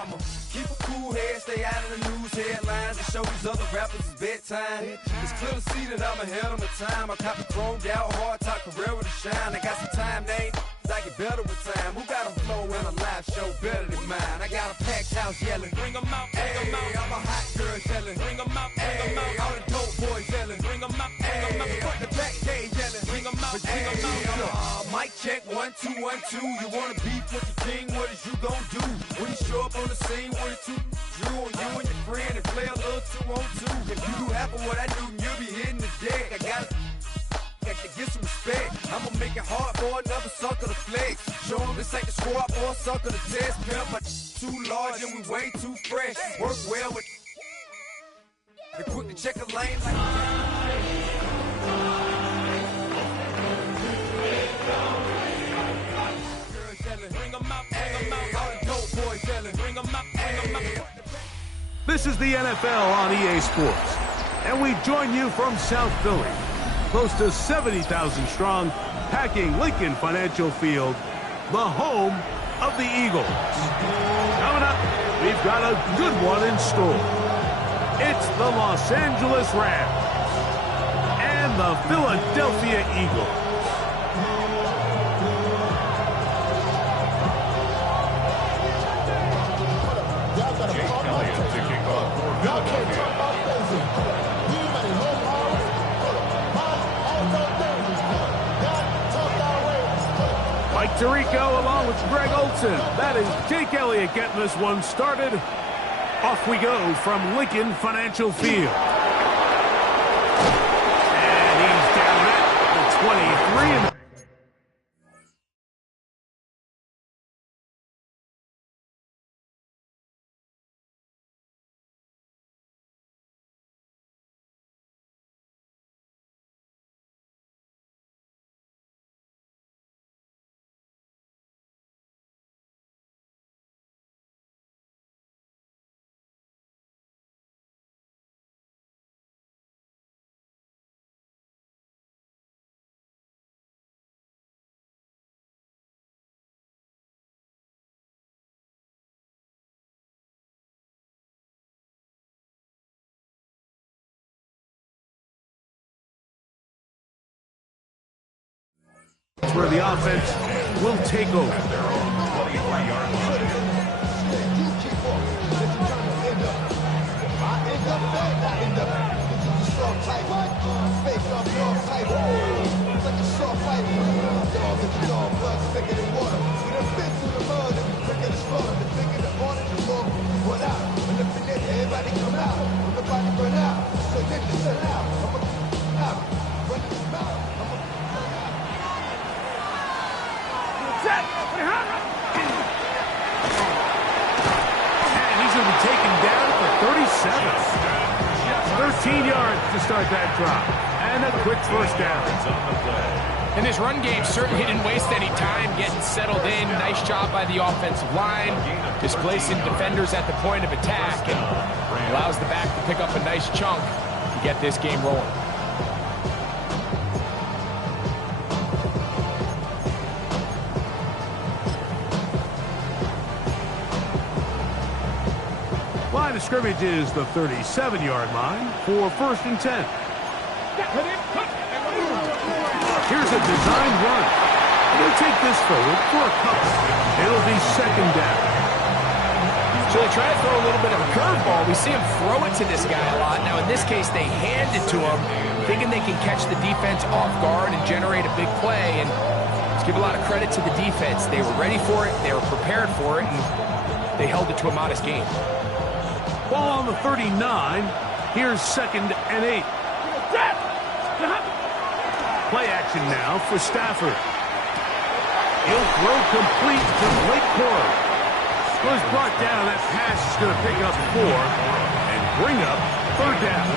I'ma keep a cool head, stay out of the news headlines, and show these other rappers it's bedtime. It's clear to see that I'm ahead of my time. I cop a chromed out, hard top career with a shine. I got some time, name. I get better with time. Who got a flow and a live show better than mine? I got a packed house yelling, bring 'em out, bring 'em out. I'm a hot girl yelling, bring 'em out, bring 'em out. All the dope boys yelling, bring 'em out, bring 'em out. Front the back gate yelling, bring 'em out, bring 'em out. Mic check, 1 2 1 2. You wanna beef with the king? What is you gon' do when you show up on the scene with a two Drew on you and your friend and play a little 2 on 2? If you do half of what I do, you'll be hitting the deck. I got to get some respect. I'ma make it hard for another sucker to flex. Show them this ain't the squad for a sucker to test. Pimp, but too large and we way too fresh. Work well with. They quick to check a lane like. This is the NFL on EA Sports, and we join you from South Philly. Close to 70,000 strong, packing Lincoln Financial Field, the home of the Eagles. Coming up, we've got a good one in store. It's the Los Angeles Rams and the Philadelphia Eagles. Mike Tirico along with Greg Olson. That is Jake Elliott getting this one started. Off we go from Lincoln Financial Field. And he's down at the 23. Where the offense will take over. And he's going to be taken down for 37. 13 yards to start that drive. And a quick first down. And this run game certainly didn't waste any time getting settled in. Nice job by the offensive line, displacing defenders at the point of attack, and allows the back to pick up a nice chunk to get this game rolling. Line of scrimmage is the 37-yard line for 1st and 10. Here's a design run. They'll take this forward for a couple. It'll be 2nd down. So they try to throw a little bit of a curveball. We see him throw it to this guy a lot. Now, in this case, they hand it to him, thinking they can catch the defense off guard and generate a big play. And let's give a lot of credit to the defense. They were ready for it. They were prepared for it. And they held it to a modest gain. Ball on the 39. Here's 2nd and 8. Play action now for Stafford. He'll throw complete to Blake Corey. Was brought down. That pass is going to pick up 4 and bring up 3rd down.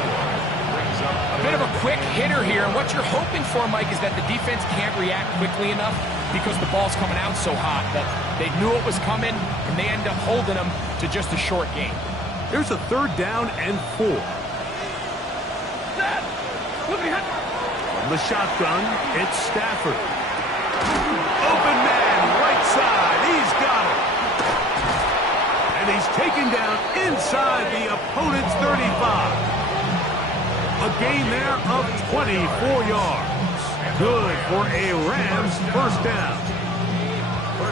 A bit of a quick hitter here. And what you're hoping for, Mike, is that the defense can't react quickly enough because the ball's coming out so hot that they knew it was coming, and they end up holding them to just a short gain. Here's a 3rd down and 4. From the shotgun, it's Stafford. Open man, right side. He's got it. And he's inside the opponent's 35. A gain there of 24 yards. Good for a Rams first down.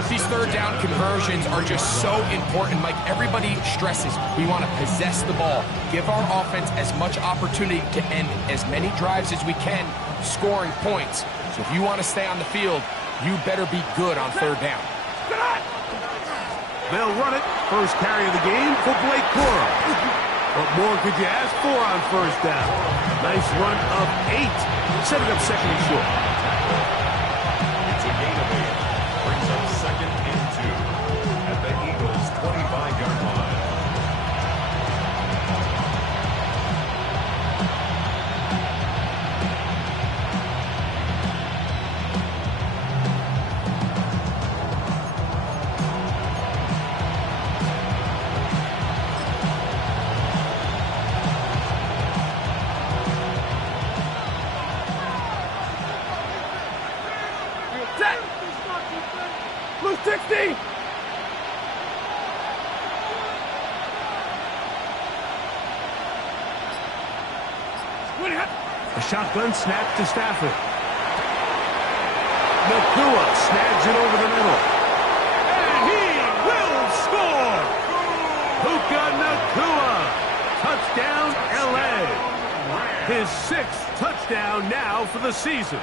These third down conversions are just so important, Mike. Everybody stresses we want to possess the ball, give our offense as much opportunity to end as many drives as we can, scoring points. So if you want to stay on the field, you better be good on third down. They'll run it. First carry of the game for Blake Cora. What more could you ask for on first down? Nice run of 8, setting up second and short. It's a gain of 8. Brings up second and 2 at the Eagles' 25-yard line. Blue 60! A shotgun snap to Stafford. Nakua snags it over the middle. And he will score! Puka Nakua! Touchdown, L.A. His 6th touchdown now for the season.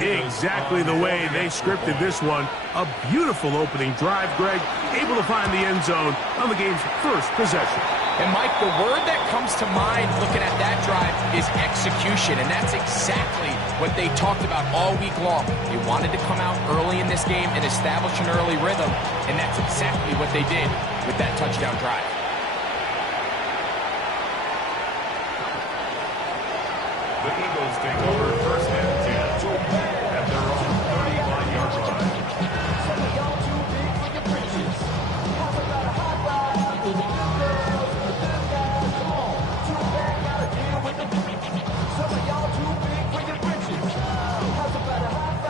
Exactly the way they scripted this one. A beautiful opening drive, Greg. Able to find the end zone on the game's first possession. And, Mike, the word that comes to mind looking at that drive is execution, and that's exactly what they talked about all week long. They wanted to come out early in this game and establish an early rhythm, and that's exactly what they did with that touchdown drive. The Eagles take over first and 10 at their own 35-yard line.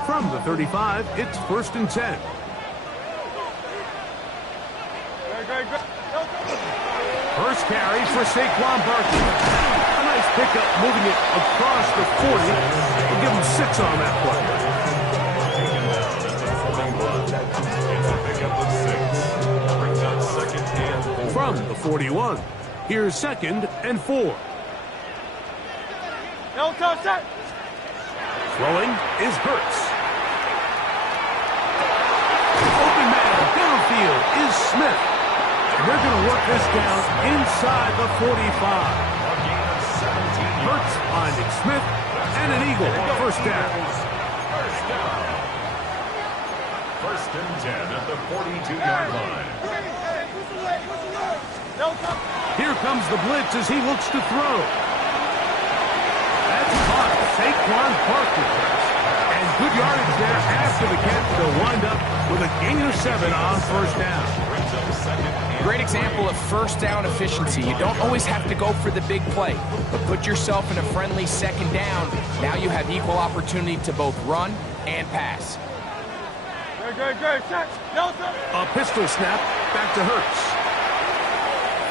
From the 35, it's first and 10. First carry for Saquon Barkley. A nice pickup, moving it across the 40. We'll give him 6 on that play. Taken down at the 41. It's a pickup of 6. Brings up second and 4. From the 41, here's second and 4. Throwing is Hurts. Open man downfield is Smith. And they're going to work this down inside the 45. Hurts finding Smith, and an Eagle first down. First and 10 at the 42-yard line. Here comes the blitz as he looks to throw. That's caught Saquon Barkley. And good yardage there after the catch. They'll wind up with a gain of 7 on first down. Great example of first down efficiency. You don't always have to go for the big play, but put yourself in a friendly second down. Now you have equal opportunity to both run and pass. A pistol snap back to Hurts.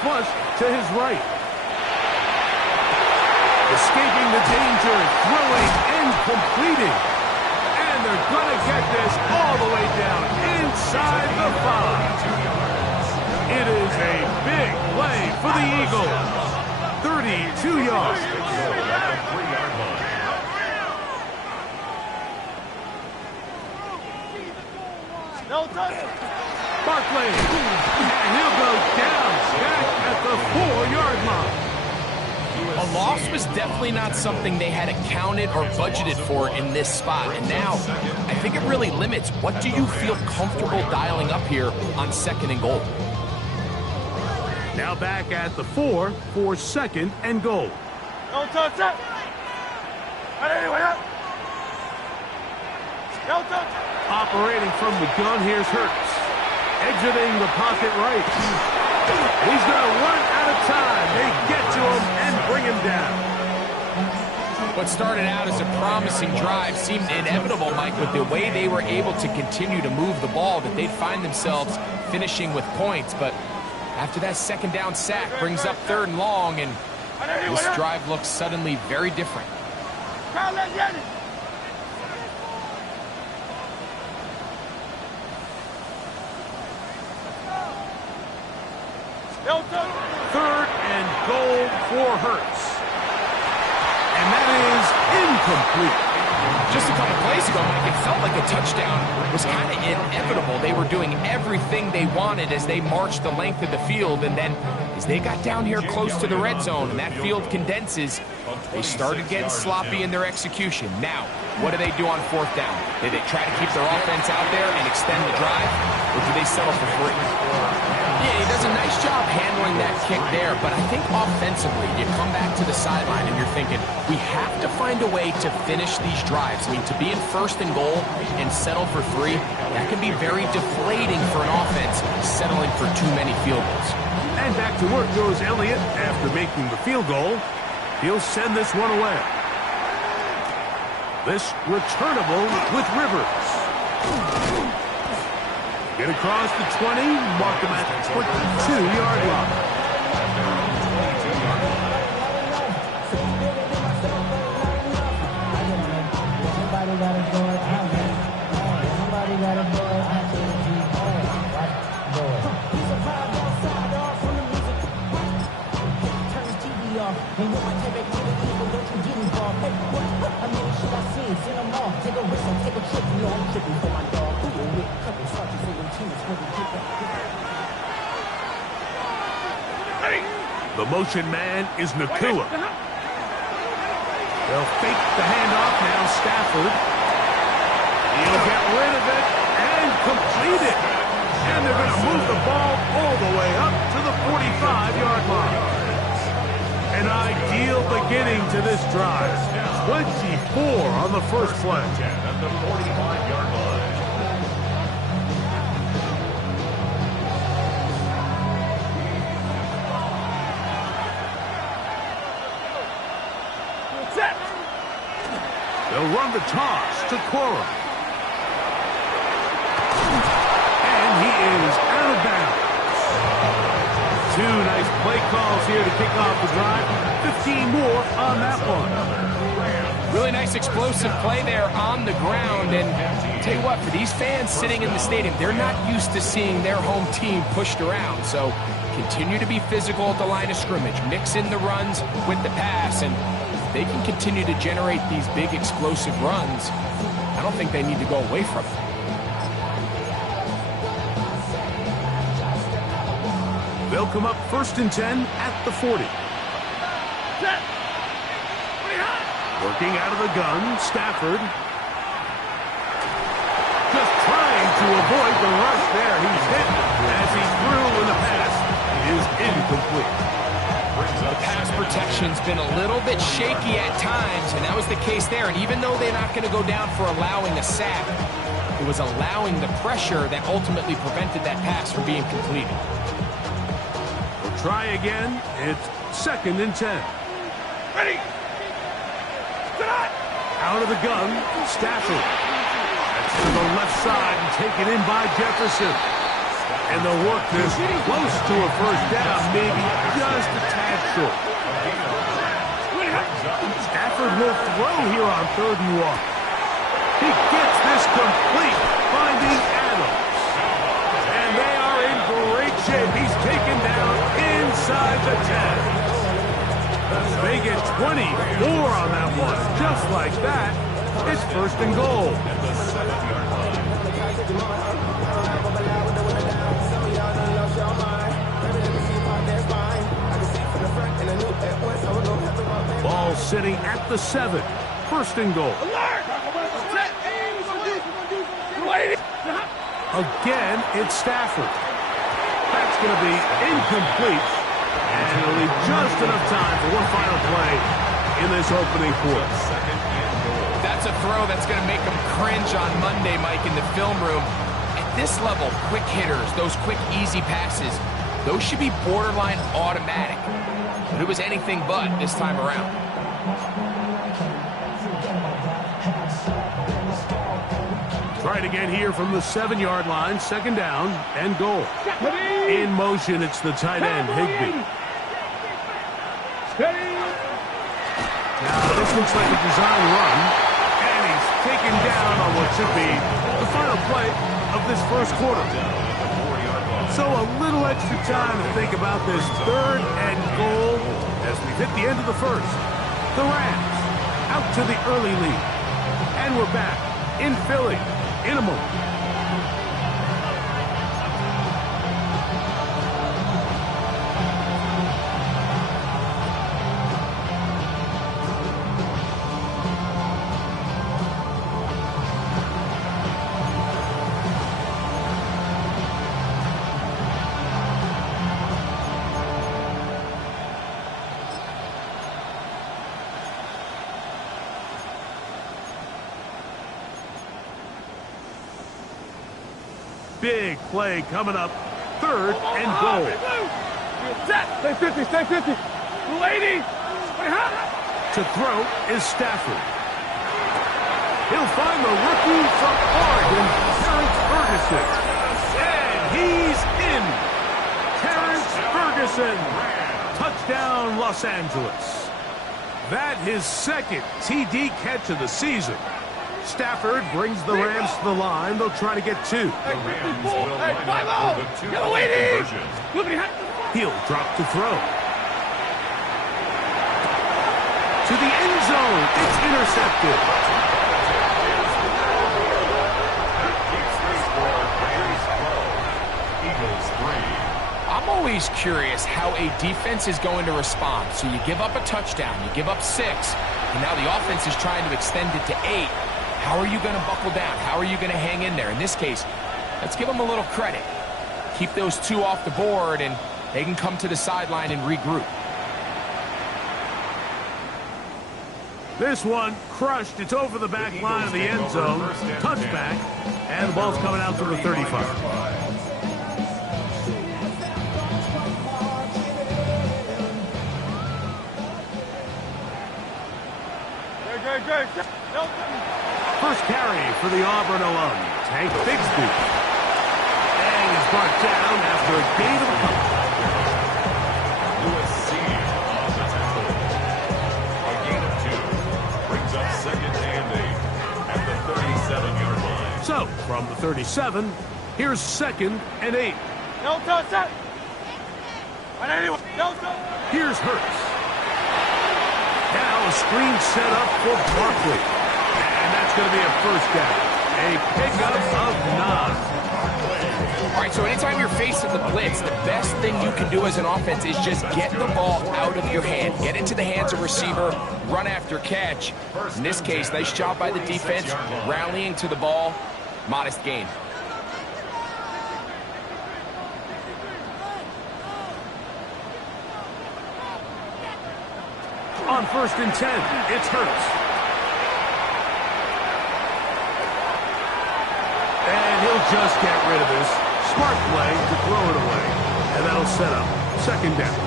Flush to his right. Escaping the danger, throwing and completing. And they're going to get this all the way down inside the 5. It is a big play for the Eagles. 32 yards. Barkley, and he'll go down back at the 4-yard line. A loss was definitely not something they had accounted or budgeted for in this spot. And now, I think it really limits what do you feel comfortable dialing up here on second and goal. Now back at the 4 for second and goal. Operating from the gun, here's Hurts. Exiting the pocket right. He's going to run out of time. They get to him and bring him down. What started out as a promising drive seemed inevitable, Mike, with the way they were able to continue to move the ball, that they'd find themselves finishing with points. But after that second down sack, brings up 3rd and long, and this drive looks suddenly very different. 3rd and goal for Hurts. And that is incomplete. Just a couple plays ago, Mike, it felt like a touchdown was kind of inevitable. They were doing everything they wanted as they marched the length of the field, and then as they got down here close to the red zone and that field condenses, they started getting sloppy in their execution. Now, what do they do on 4th down? Do they try to keep their offense out there and extend the drive, or do they settle for 3? Yeah, he does a nice job handling that kick there, but I think offensively, you come back to the sideline and you're thinking, we have to find a way to finish these drives. I mean, to be in 1st and goal and settle for 3, that can be very deflating for an offense settling for too many field goals. And back to work goes Elliott after making the field goal. He'll send this one away. This returnable with Rivers. Get across the 20, mark him at the 22-yard line. The motion man is Nakua. They'll fake the handoff now. Stafford. He'll get rid of it and complete it. And they're going to move the ball all the way up to the 45-yard line. An ideal beginning to this drive. 24 on the first play. At the 45-yard line. They'll run the toss to Quora. And he is out of bounds. 2 nice play calls here to kick off the drive. 15 more on that one. Really nice explosive play there on the ground. And I'll tell you what, for these fans sitting in the stadium, they're not used to seeing their home team pushed around. So continue to be physical at the line of scrimmage. Mix in the runs with the pass, and they can continue to generate these big explosive runs. I don't think they need to go away from it. They'll come up 1st and 10 at the 40. Working out of the gun, Stafford. Just trying to avoid the rush there. He's hit as he threw in the pass. It is incomplete. The pass protection's been a little bit shaky at times, and that was the case there. And even though they're not going to go down for allowing a sack, it was allowing the pressure that ultimately prevented that pass from being completed. We'll try again. It's 2nd and 10. Ready. Out of the gun, Stafford. That's to the left side and taken in by Jefferson. And they'll work this close to a 1st down, maybe just a tad short. Stafford will throw here on 3rd and 1. He gets this complete, finding Adams. And they are in great shape. He's taken down inside the 10. They get 24 on that one. Just like that, it's 1st and goal. Ball sitting at the 7. 1st and goal. Again, it's Stafford. That's going to be incomplete. And it'll leave just enough time for one final play in this opening quarter. That's a throw that's going to make them cringe on Monday, Mike, in the film room. At this level, quick hitters, those quick, easy passes, those should be borderline automatic. But it was anything but this time around. Try right again here from the 7-yard line. Second down and goal. In motion, it's the tight end, Higbee. Now, this looks like a design run, and he's taken down on what should be the final play of this first quarter. So a little extra time to think about this third and goal as we hit the end of the first. The Rams out to the early lead. And we're back in Philly in a moment. Big play coming up. Third and goal. Stay 50, stay 50. 280. To throw is Stafford. He'll find the rookie from Oregon, Terrence Ferguson. And he's in. Terrence Ferguson. Touchdown, Los Angeles. That his second TD catch of the season. Stafford brings the Rams to the line. They'll try to get two. The Rams will line up for the two-point conversion. He'll drop to throw. To the end zone. It's intercepted. That keeps the score Rams 12, Eagles 3. I'm always curious how a defense is going to respond. So you give up a touchdown, you give up 6, and now the offense is trying to extend it to 8. How are you going to buckle down? How are you going to hang in there? In this case, let's give them a little credit. Keep those 2 off the board, and they can come to the sideline and regroup. This one crushed. It's over the back line of the end zone. Touchback, and the ball's coming out to the 35. First carry for the Auburn alum, Tank Bigsby. And he's brought down after a gain of a couple. USC on the tackle. A gain of 2 brings up second and 8 at the 37-yard line. So, from the 37, here's second and 8. No touch that. Here's Hurts. Now a screen set up for Barkley. And that's going to be a first down. A pickup of 9. All right, so anytime you're facing the blitz, the best thing you can do as an offense is just get the ball out of your hand. Get into the hands of receiver, run after catch. In this case, nice job by the defense, rallying to the ball. Modest gain. On first and 10, it's Hurts. And he'll just get rid of this. Smart play to throw it away. And that'll set up second down.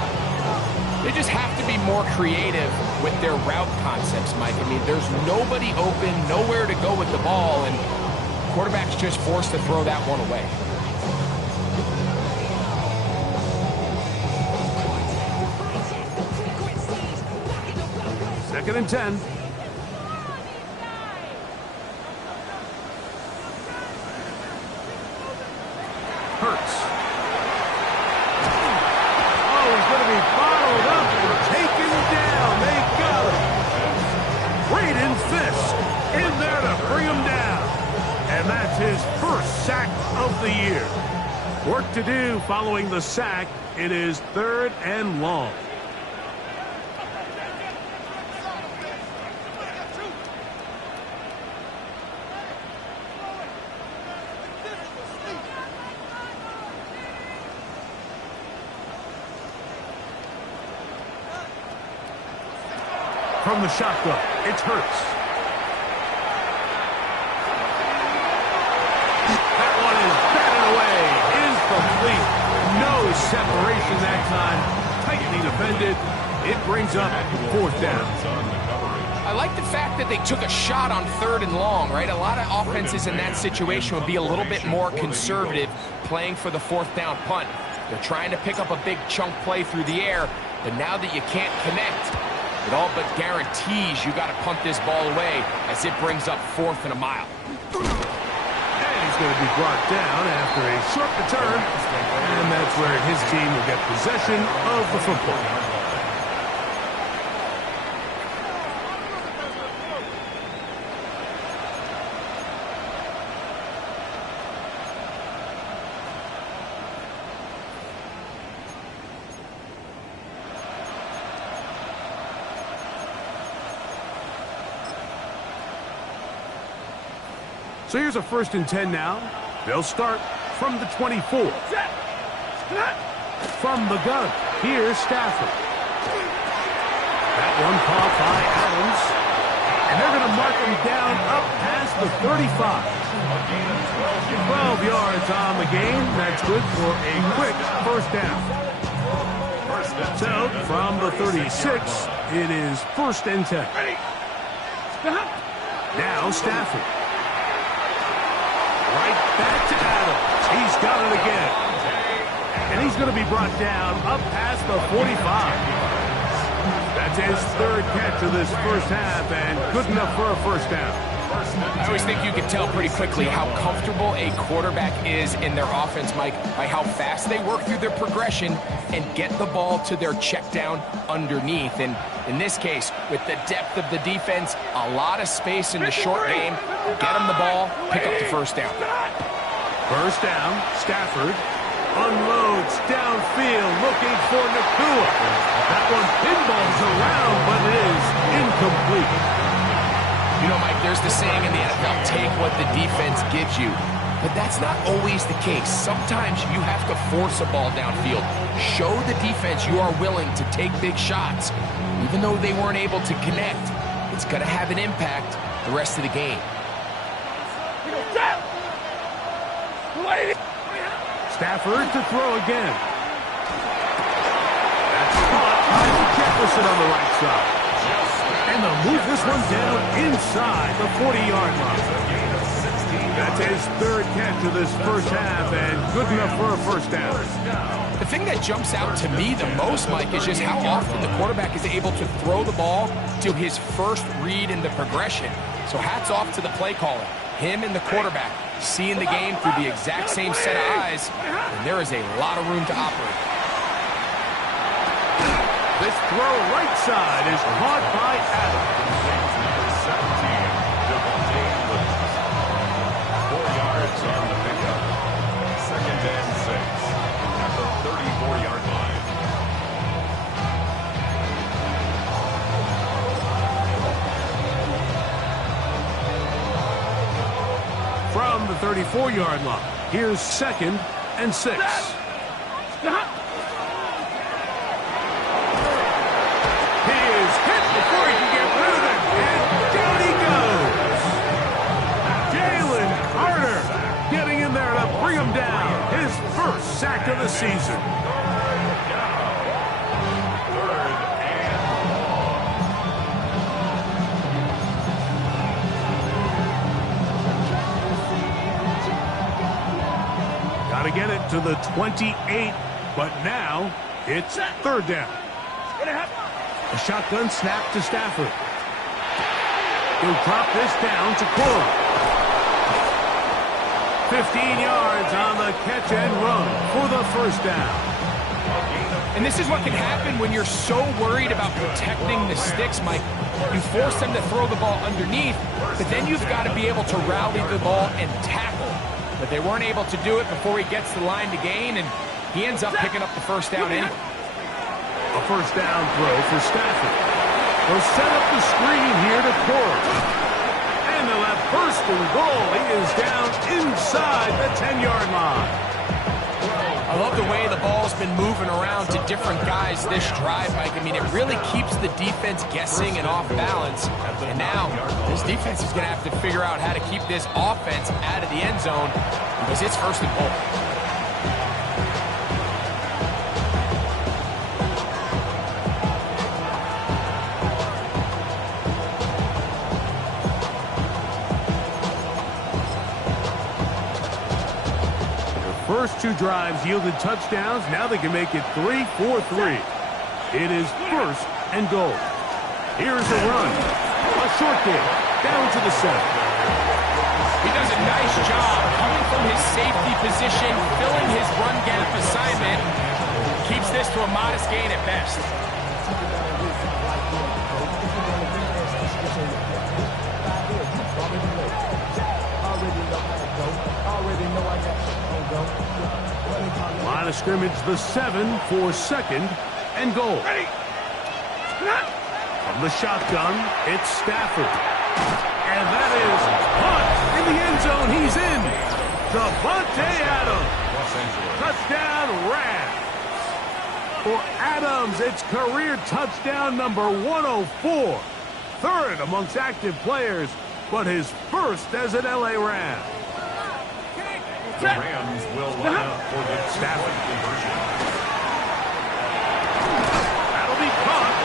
They just have to be more creative with their route concepts, Mike. I mean, there's nobody open, nowhere to go with the ball, and quarterback's just forced to throw that one away. Second and 10. Hurts. Oh, he's going to be bottled up and taken down. They got him. Braden Fisk in there to bring him down. And that's his first sack of the year. Work to do following the sack. It is third and long. From the shotgun, it's Hurts. That one is batted away. Incomplete. No separation that time. Tightly defended. It brings up fourth down. I like the fact that they took a shot on 3rd and long, right? A lot of offenses in that situation would be a little bit more conservative playing for the 4th down punt. They're trying to pick up a big chunk play through the air, but now that you can't connect, it all but guarantees you got to punt this ball away as it brings up 4th and a mile. And he's going to be brought down after a short return, and that's where his team will get possession of the football. So here's a 1st and 10 now. They'll start from the 24. From the gun, here's Stafford. That one caught by Adams. And they're going to mark him down up past the 35. 12 yards on the game. That's good for a quick 1st down. So from the 36, it is 1st and 10. Now Stafford. Right back to Adams. He's got it again. And he's going to be brought down up past the 45. That's his 3rd catch of this 1st half, and good enough for a 1st down. I always think you can tell pretty quickly how comfortable a quarterback is in their offense, Mike, by how fast they work through their progression and get the ball to their check down underneath. And in this case, with the depth of the defense, a lot of space in the short game, get them the ball, pick up the 1st down. 1st down, Stafford unloads downfield looking for Nakua. That one pinballs around, but it is incomplete. You know, Mike, there's the saying in the NFL, take what the defense gives you. But that's not always the case. Sometimes you have to force a ball downfield. Show the defense you are willing to take big shots. Even though they weren't able to connect, it's going to have an impact the rest of the game. Stafford to throw again. That's caught by Jefferson on the right side. And they'll move this one down inside the 40-yard line. That's his 3rd catch of this 1st half, and good enough for a 1st down. The thing that jumps out to me the most, Mike, is just how often the quarterback is able to throw the ball to his first read in the progression. So hats off to the play caller. Him and the quarterback seeing the game through the exact same set of eyes, and there is a lot of room to operate. This throw right side is caught by Adams. 4 yards on the pickup. 2nd and 6 at the 34-yard line. From the 34-yard line, here's 2nd and 6. Sack of the season. 3rd and long. Got to get it to the 28, but now it's 3rd down. A shotgun snap to Stafford. He'll drop this down to Cora. 15 yards on the catch and run for the 1st down. And this is what can happen when you're so worried about protecting the sticks, Mike. You force them to throw the ball underneath, but then you've got to be able to rally the ball and tackle. But they weren't able to do it before he gets the line to gain, and he ends up picking up the 1st down anyway. A 1st down throw for Stafford. They'll set up the screen here to Cora. And they'll have 1st and goal. He is down inside the 10-yard line. I love the way the ball's been moving around to different guys this drive, Mike. I mean, it really keeps the defense guessing and off balance. And now, this defense is going to have to figure out how to keep this offense out of the end zone because it's 1st and goal. first 2 drives yielded touchdowns. Now they can make it 3-4-3. It is 1st and goal. Here's a run. A short game. Down to the center. He does a nice job coming from his safety position, filling his run gap assignment. Keeps this to a modest gain at best. Line of scrimmage, the 7 for 2nd and goal. Ready. From the shotgun, it's Stafford. And that is punt in the end zone. He's in. Devontae Adams. Touchdown, Rams. For Adams, it's career touchdown number 104. 3rd amongst active players, but his 1st as an LA Ram. The Rams will line up for the Stafford conversion. That'll be caught.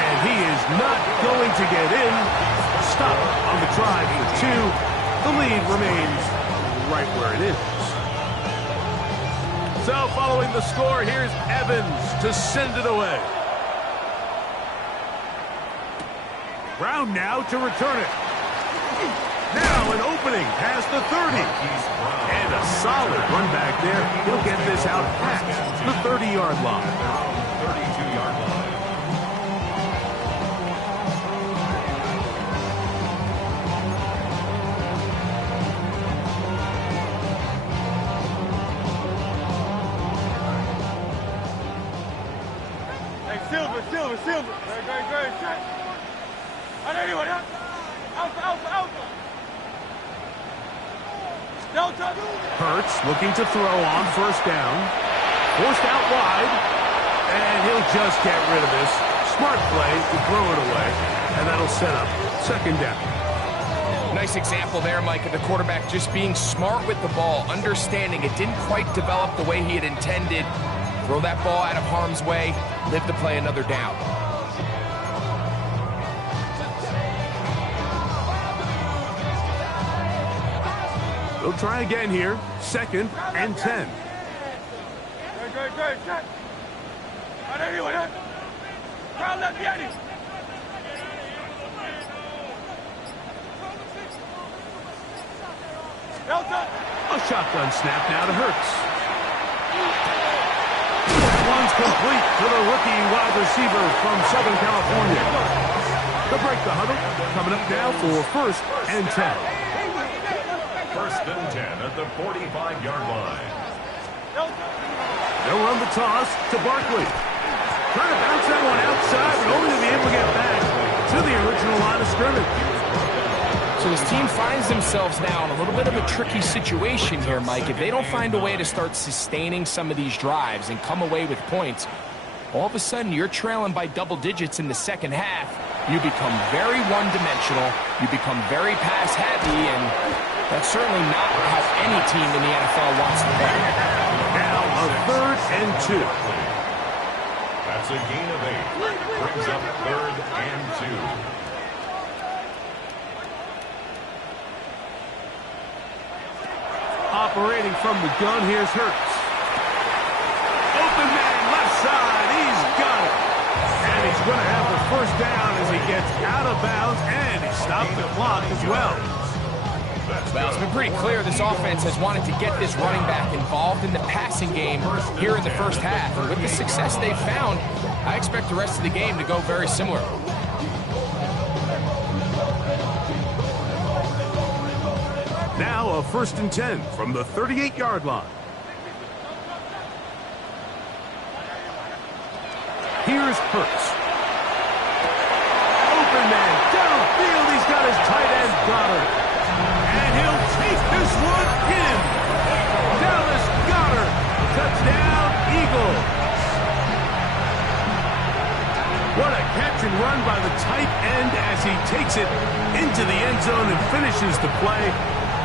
And he is not going to get in. Stop on the try for 2. The lead remains right where it is. So following the score, here's Evans to send it away. Brown now to return it. Now an opening past the 30. And a solid run back there. He'll get this out past the 30-yard line. 32-yard line. Hey, Silver. Great. Shot. On anyone, huh? Alpha. Delta. Hurts looking to throw on 1st down. Forced out wide. And he'll just get rid of this. Smart play to throw it away. And that'll set up 2nd down. Nice example there, Mike, of the quarterback just being smart with the ball, understanding it didn't quite develop the way he had intended. Throw that ball out of harm's way, live to play another down. They'll try again here. 2nd and 10. Great. Shot. On anyone, huh? Crowd left behind him. Delta. A shotgun snap now to Hurts. That one's complete to the rookie wide receiver from Southern California. They'll break the huddle. Coming up now for 1st and 10. 1st and 10 at the 45-yard line. They'll run the toss to Barkley. Trying to bounce that one outside, but only to be able to get back to the original line of scrimmage. So his team finds themselves now in a little bit of a tricky situation here, Mike. If they don't find a way to start sustaining some of these drives and come away with points, all of a sudden you're trailing by double digits in the 2nd half. You become very one-dimensional. You become very pass-heavy, and that's certainly not how any team in the NFL wants to play. Now a 3rd and 2. That's a gain of 8. Brings up 3rd and 2. Operating from the gun, here's Hurts. Open man, left side, he's got it. And he's going to have the 1st down as he gets out of bounds, and he stopped the clock as well. Well, it's been pretty clear this offense has wanted to get this running back involved in the passing game here in the 1st half. And with the success they've found, I expect the rest of the game to go very similar. Now a 1st and 10 from the 38-yard line. Here's Hurts. Open man, downfield, he's got his tight end Goddard. And he'll take this one in. Dallas Goddard, touchdown, Eagles. What a catch and run by the tight end as he takes it into the end zone and finishes the play.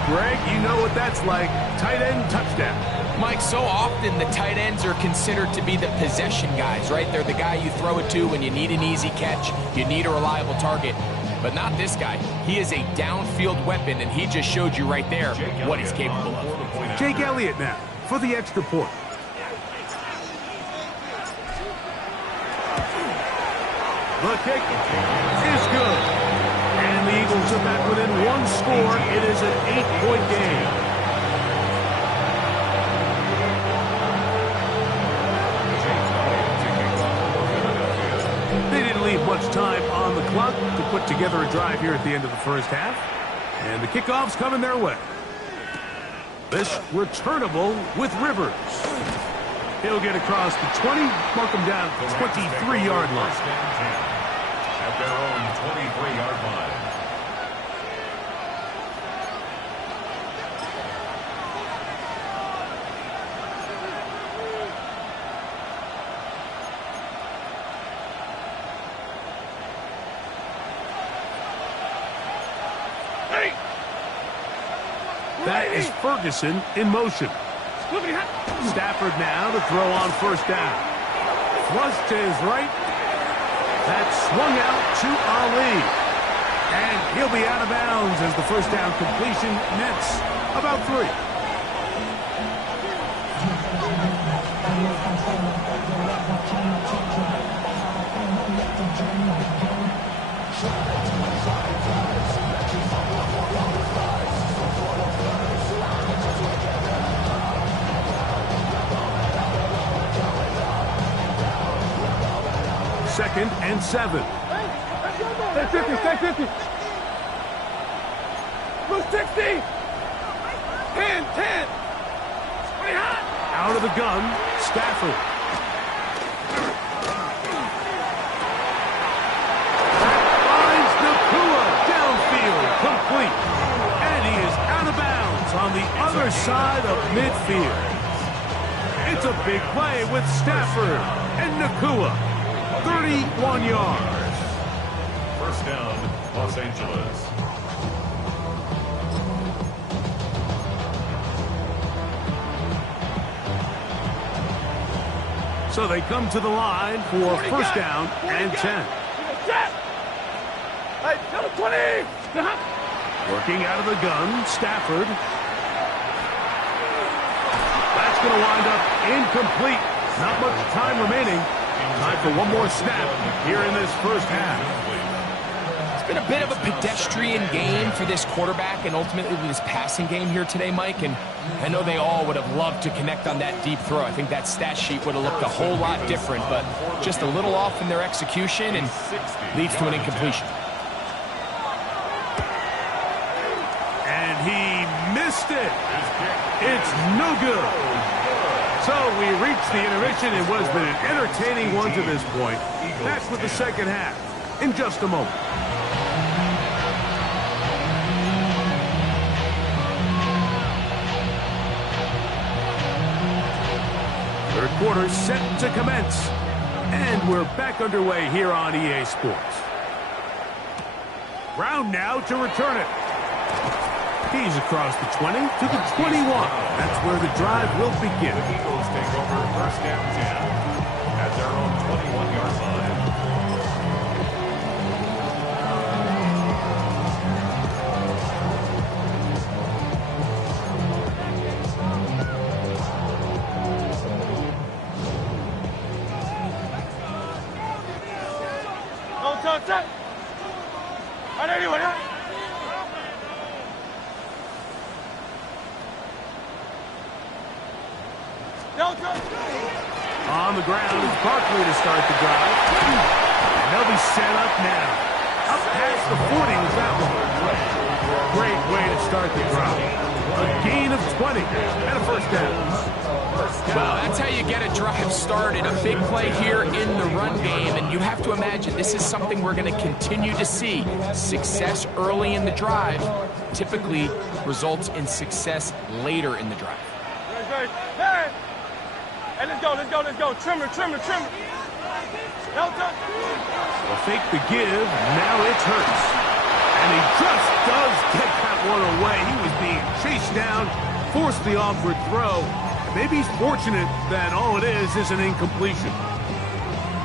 Greg, you know what that's like. Tight end touchdown. Mike, so often the tight ends are considered to be the possession guys, right? They're the guy you throw it to when you need an easy catch, you need a reliable target. But not this guy. He is a downfield weapon, and he just showed you right there what he's capable of. Jake Elliott now for the extra point. The kick is good. And the Eagles are back within one score. It is an 8-point game. They didn't leave much time on the clock to put together a drive here at the end of the first half. And the kickoff's coming their way. This returnable with Rivers. He'll get across the 20, mark him down at the 23-yard line. At their own 23-yard line. That is Ferguson in motion. Stafford now to throw on first down. Flush to his right. That swung out to Ali. And he'll be out of bounds as the first down completion nets about 3. Second and 7. Stay 50, stay 50. Move 60. 10. Out of the gun, Stafford. Finds Nakua downfield, complete. And he is out of bounds on the other side of midfield. It's a big play with Stafford and Nakua. 31 yards. First down, Los Angeles. So they come to the line for first down and 10. Hey, 20. Working out of the gun, Stafford. That's going to wind up incomplete. Not much time remaining. Time for one more snap here in this first half. It's been a bit of a pedestrian game for this quarterback and ultimately this passing game here today, Mike. And I know they all would have loved to connect on that deep throw. I think that stat sheet would have looked a whole lot different, but just a little off in their execution and leads to an incompletion. And he missed it. It's no good. So we reached the intermission in what has been an entertaining one to this point. Back with the second half in just a moment. Third quarter set to commence. And we're back underway here on EA Sports. Brown now to return it. He's across the 20 to the 21. That's where the drive will begin. The Eagles take over first down 10 at their own 21-yard line. Don't touch that. I know you want that. On the ground is Barkley to start the drive. And they'll be set up now. Up past the 40 was that one. Great way to start the drive. A gain of 20 and a first down. Well, that's how you get a drive started. A big play here in the run game, and you have to imagine this is something we're going to continue to see. Success early in the drive typically results in success later in the drive. Hey! Hey, let's go. Trimmer. Well, fake the give, now it's Hurts. And he just does get that one away. He was being chased down, forced the awkward throw. Maybe he's fortunate that all it is an incompletion.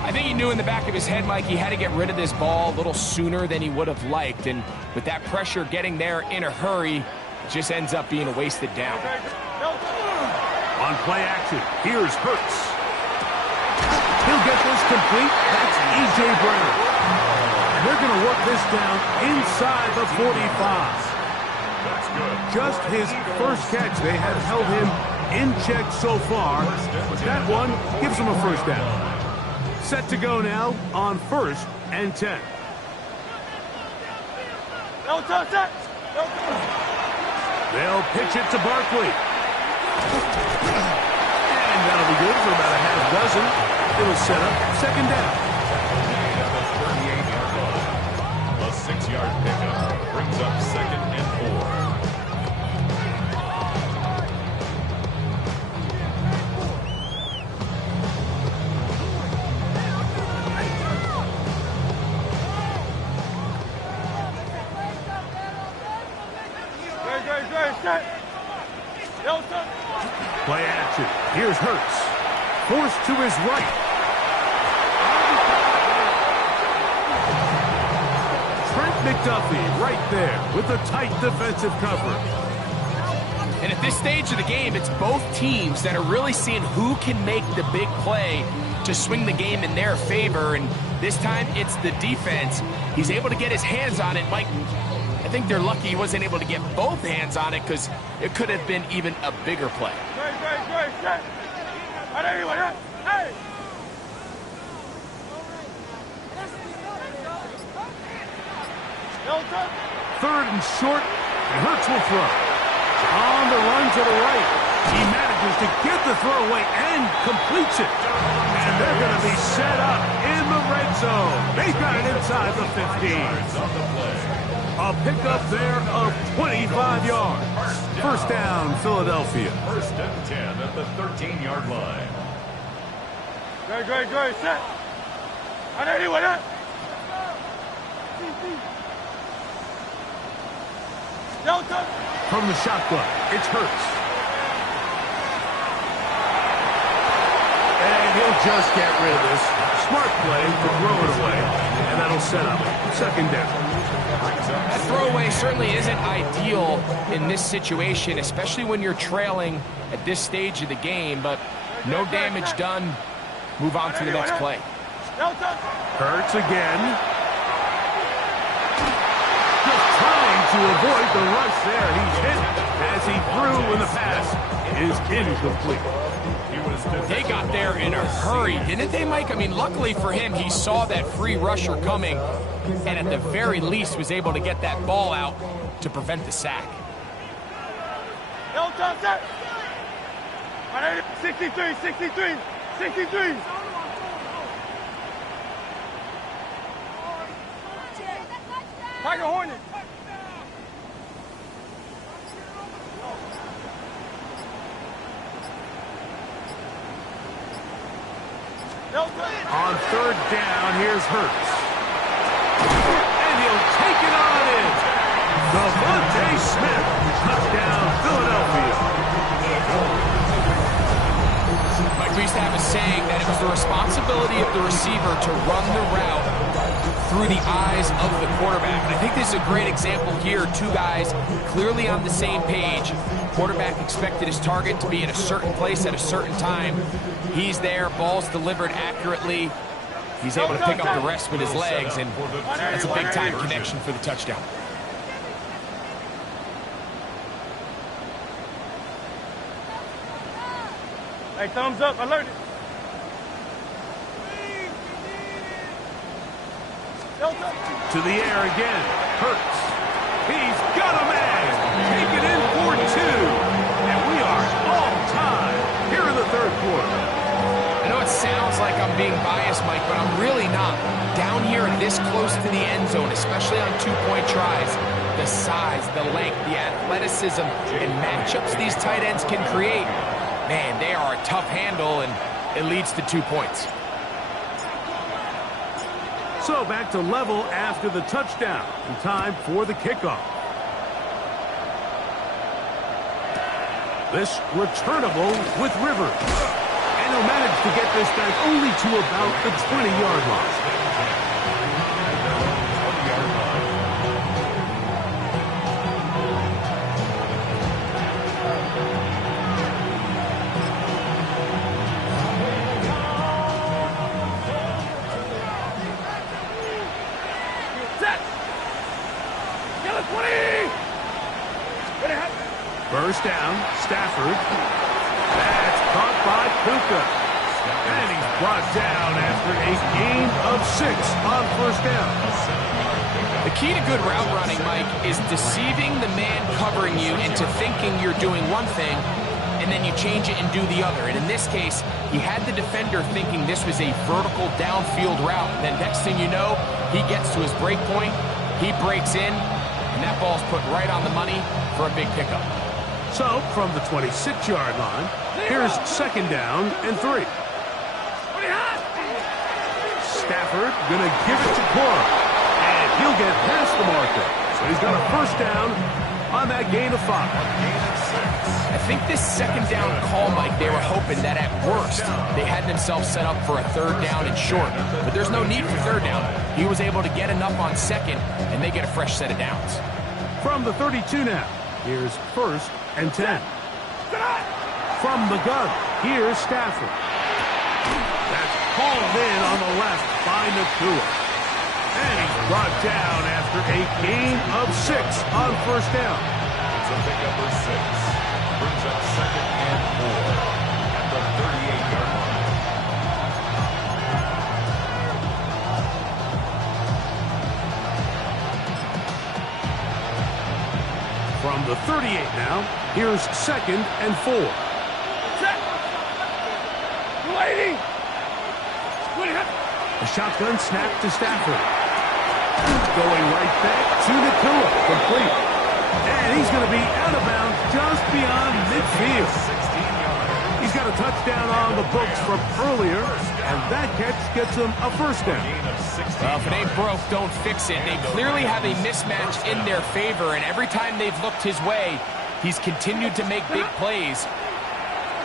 I think he knew in the back of his head, Mike, he had to get rid of this ball a little sooner than he would have liked. And with that pressure getting there in a hurry, it just ends up being a wasted down. On play action, here's Hurts. He'll get this complete. That's E.J. Brown. And they're going to work this down inside the 45. That's good. Just his first catch. They have held him in check so far. That one gives him a first down. Set to go now on 1st and 10. They'll pitch it to Barkley. And that'll be good for about a half dozen. It'll set up 2nd down. A 6-yard pickup brings up 2nd and 4. Play action. Here's Hurts. Forced to his right. Trent McDuffie right there with the tight defensive coverage. And at this stage of the game, it's both teams that are really seeing who can make the big play to swing the game in their favor. And this time, it's the defense. He's able to get his hands on it. Mike, I think they're lucky he wasn't able to get both hands on it because it could have been even a bigger play. Third and short, and Hurts will throw. On the run to the right. He manages to get the throw away and completes it. And they're going to be set up in the red zone. They've got it inside the 15. A pickup there of 25 yards. First down, Philadelphia. 1st and 10 at the 13-yard line. Go, set. From the shotgun, it's Hurts. And he'll just get rid of this. Smart play to throw it away. And that'll set up 2nd down. That throwaway certainly isn't ideal in this situation, especially when you're trailing at this stage of the game, but no damage done. Move on to the next play. Hurts again. Just trying to avoid the rush there. He's hit as he threw when the pass is incomplete. They got there in a hurry, didn't they, Mike? I mean, luckily for him, he saw that free rusher coming and at the very least was able to get that ball out to prevent the sack. 63. Tiger Hornet. On 3rd down, here's Hurts. And he'll take it on in. Devontae Smith, touchdown, Philadelphia. Mike, we used to have a saying that it was the responsibility of the receiver to run the route through the eyes of the quarterback. And I think this is a great example here. Two guys clearly on the same page. Quarterback expected his target to be in a certain place at a certain time. He's there, ball's delivered accurately. He's able to pick up the rest with his legs, and that's a big-time connection for the touchdown. Hey, thumbs up, alert it. To the air again, Hurts. He's got a man. Take it in for 2. And we are all tied here in the 3rd quarter. I know it sounds like I'm being biased, Mike, but I'm really not. Down here this close to the end zone, especially on 2-point tries, the size, the length, the athleticism, and matchups these tight ends can create, man, they are a tough handle, and it leads to 2 points. So back to level after the touchdown. And time for the kickoff. This returnable with Rivers. And he'll manage to get this back only to about the 20-yard line. First down, Stafford. That's caught by Puka. And he's brought down after a gain of 6 on first down. The key to good route running, Mike, is deceiving the man covering you into thinking you're doing one thing, and then you change it and do the other. And in this case, he had the defender thinking this was a vertical downfield route. And then next thing you know, he gets to his break point, he breaks in, and that ball's put right on the money for a big pickup. So, from the 26-yard line, here's second down and 3. Stafford gonna give it to Cora, and he'll get past the marker. So he's got a first down on that gain of 5. I think this second down call, Mike, they were hoping that at worst they had themselves set up for a third down and short. But there's no need for third down. He was able to get enough on second, and they get a fresh set of downs. From the 32 now, here's first and 10. From the gun, here's Stafford. That's called in on the left by Nakua. And he's brought down after a gain of 6 on first down. It's a pickup for 6. Brings up second and 4 at the 38-yard line. From the 38 now, here's second and 4. Waiting. A shotgun snap to Stafford. Going right back to Nakua, complete. And he's going to be out of bounds just beyond midfield. 16 yards. He's got a touchdown on the books from earlier, and that catch gets him a first down. Gain of 16 Well, if it ain't yards. broke, don't fix it. They clearly have a mismatch in their favor, and every time they've looked his way, he's continued to make big plays.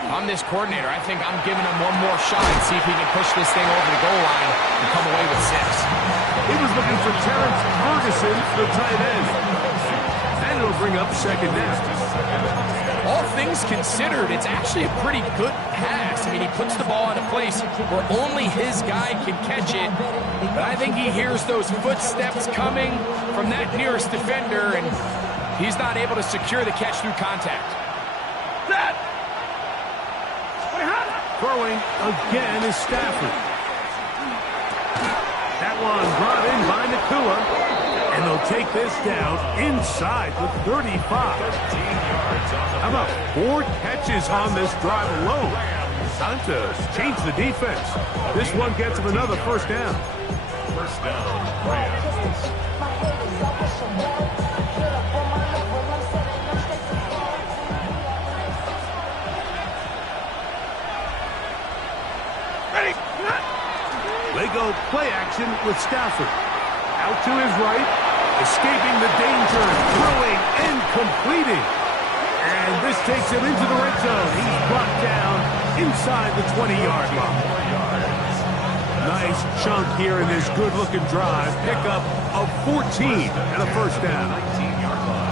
I'm this coordinator. I think I'm giving him one more shot and see if he can push this thing over the goal line and come away with 6. He was looking for Terrence Ferguson, the tight end. And it'll bring up second down. All things considered, it's actually a pretty good pass. I mean, he puts the ball in a place where only his guy can catch it. But I think he hears those footsteps coming from that nearest defender, and he's not able to secure the catch through contact. Throwing again is Stafford. That one brought in by Nakua. And they'll take this down inside the 35. How about 4 catches on this drive alone? Time to change the defense. This one gets him another first down. First down, Rams. They go play action with Stafford. Out to his right, escaping the danger, throwing and completing. And this takes him into the red zone. He's brought down inside the 20-yard line. Nice chunk here in this good-looking drive. Pickup of 14 and a first down. 19-yard line.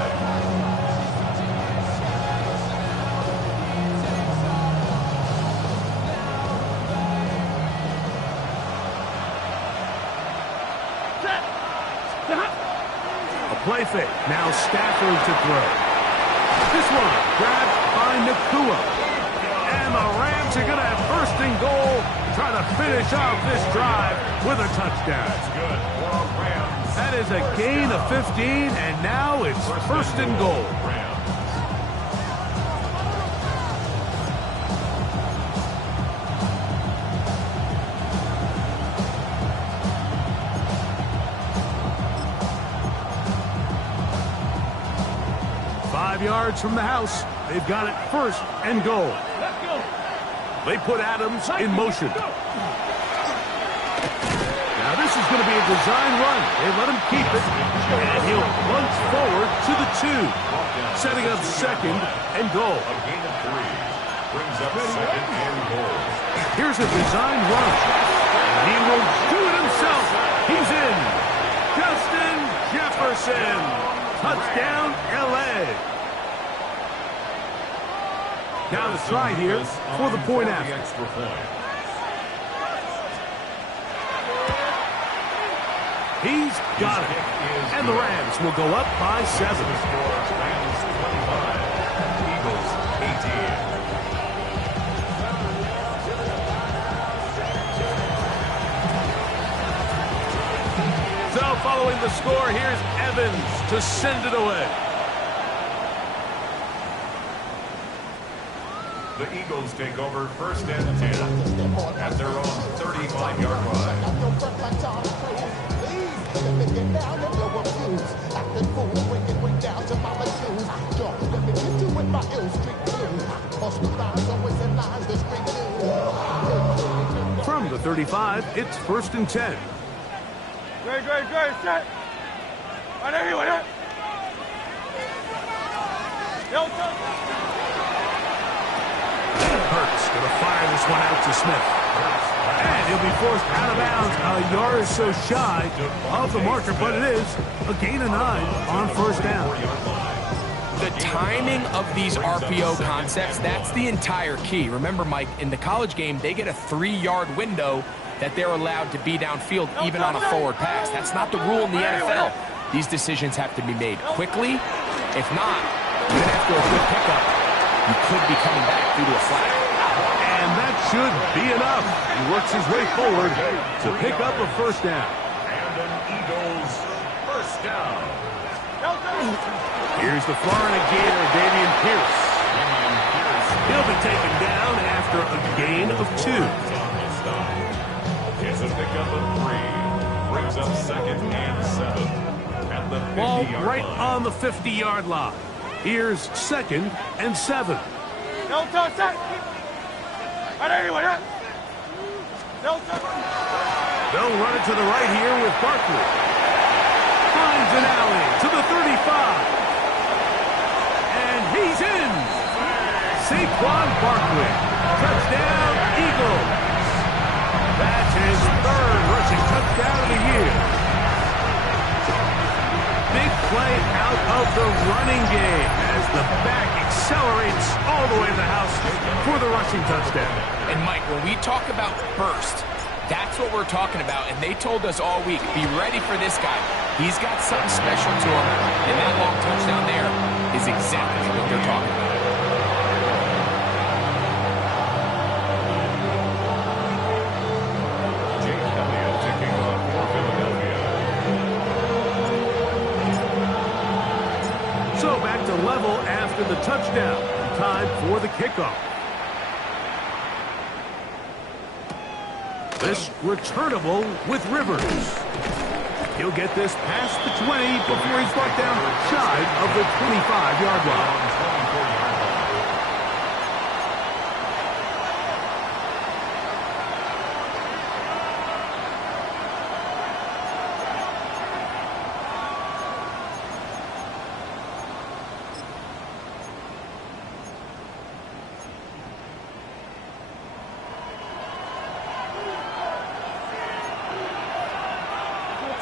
Play fake. Now Stafford to throw. This one grabbed by Nakua. And the Rams are going to have first and goal, trying to finish off this drive with a touchdown. That's good for Rams. That is a gain of 15, and now it's first and goal. Rams. 5 yards from the house. They've got it first and goal. They put Adams in motion. Now this is going to be a design run. They let him keep it. And he'll punch forward to the 2. Setting up second and goal. A gain of 3. Brings up second and goal. Here's a design run. And he will do it himself. He's in. Justin Jefferson. Touchdown, L.A. Now to try here for the point after. Extra point. He's got it. And the Rams will go up by 7. Rams 25. Eagles the score. Here's Evans to send it away. The Eagles take over 1st and 10 at their own 35-yard line. From the 35, it's 1st and 10. Great, set. Right there. Hurts going to fire this one out to Smith. And he'll be forced out of bounds a yard or so shy of the marker, but it is a gain of 9 on 1st down. The timing of these RPO concepts, that's the entire key. Remember, Mike, in the college game, they get a 3-yard window that they're allowed to be downfield even on a forward pass. That's not the rule in the NFL. These decisions have to be made quickly. If not, even after a good pickup, you could be coming back due to a flag. And that should be enough. He works his way forward to pick up a 1st down. And an Eagles 1st down. Here's the Florida Gator, Dameon Pierce. He'll be taken down after a gain of 2. It's a pickup of 3. Brings up 2nd and 7 at the 50-yard Ball line. right on the 50-yard line. Here's 2nd and 7. No touch, set. Right there. No touch. They'll run it to the right here with Barkley. Finds an alley to the 35. And he's in. Saquon Barkley. Touchdown, Eagles. That's his 3rd rushing touchdown of the year. Big play out of the running game as the back accelerates all the way to the house for the rushing touchdown. And, Mike, when we talk about burst, that's what we're talking about. And they told us all week, be ready for this guy. He's got something special to him. And that long touchdown there is exactly what they're talking about. So back to level after the touchdown. Time for the kickoff. This returnable with Rivers. He'll get this past the 20 before he's brought down shy of the 25-yard line.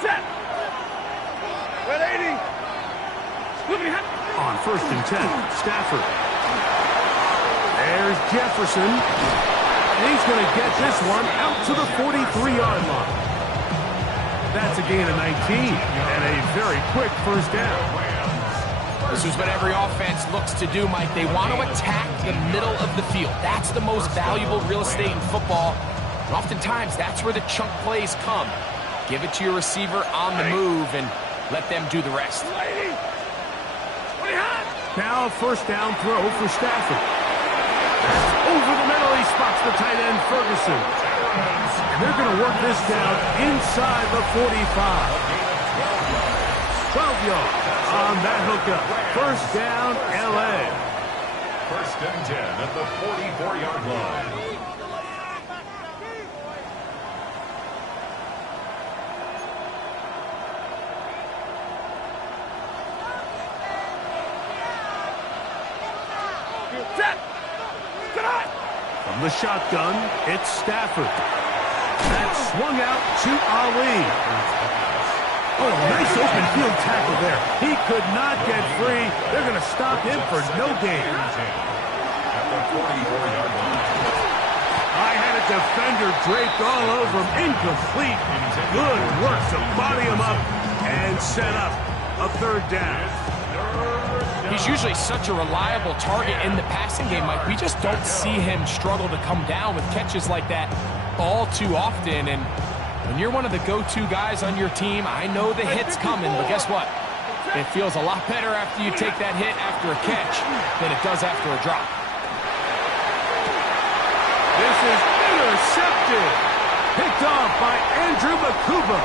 Set. Red 80. On 1st and 10, Stafford. There's Jefferson. And he's going to get this one out to the 43-yard line. That's a gain of 19 and a very quick 1st down. This is what every offense looks to do, Mike. They want to attack the middle of the field. That's the most valuable real estate in football. And oftentimes, that's where the chunk plays come. Give it to your receiver on the move and let them do the rest. Now a 1st down throw for Stafford. That's over the middle. He spots the tight end, Ferguson. And they're going to work this down inside the 45. 12 yards on that hookup. 1st down, L.A. 1st and 10 at the 44-yard line. From the shotgun, it's Stafford. That's swung out to Ali. Oh, nice open field tackle there. He could not get free. They're going to stop him for no gain. I had a defender draped all over him. Incomplete. Good work to body him up and set up a 3rd down. He's usually such a reliable target in the passing game, Mike. We just don't see him struggle to come down with catches like that all too often. And When you're one of the go-to guys on your team, I know the hit's coming, but guess what? It feels a lot better after you take that hit after a catch than it does after a drop. This is intercepted. Picked off by Andrew Makuba.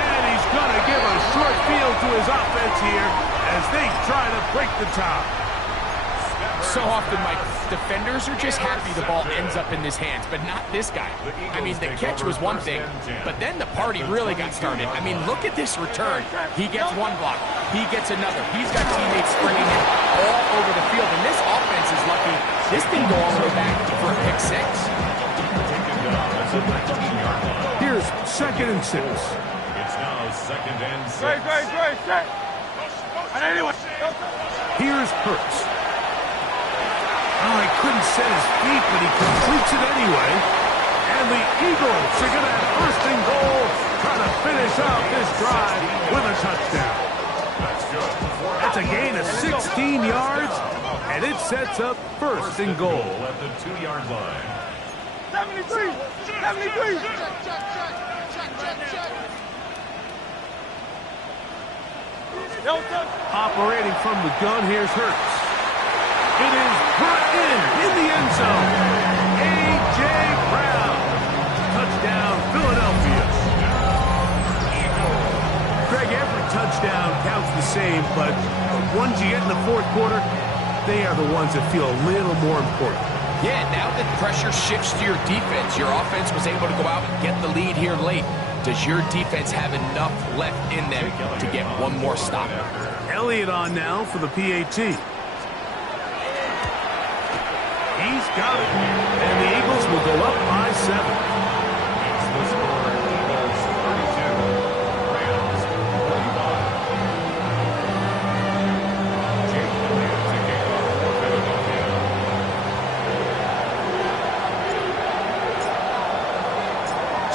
And he's going to give a short field to his offense here as they try to break the tie. So often, Mike, defenders are just happy the ball ends up in his hands, but not this guy. I mean, the catch was one thing, but then the party really got started. I mean, look at this return. He gets one block. He gets another. He's got teammates springing him all over the field, and this offense is lucky. This didn't go all the way back for a pick six. Here's 2nd and 6. It's now 2nd and 6. Great, set. And anyway. Here's Hurts. Oh, he couldn't set his feet, but he completes it anyway. And the Eagles are going to have 1st and goal, trying to finish off this drive with a touchdown. That's good. That's a gain of 16 yards, and it sets up 1st and goal. At the 2-yard line. 73. Operating from the gun, here's Hurts. It is brought in the end zone. A.J. Brown. Touchdown, Philadelphia. Greg, every touchdown counts the same, but the ones you get in the 4th quarter, they are the ones that feel a little more important. Yeah, now that pressure shifts to your defense, your offense was able to go out and get the lead here late. Does your defense have enough left in them to get one more stop? Elliott on now for the PAT. He's got it. And the Eagles will go up by 7. It's the score. Eagles 32. Rams 45. Jake Elliott to kick off for Philadelphia.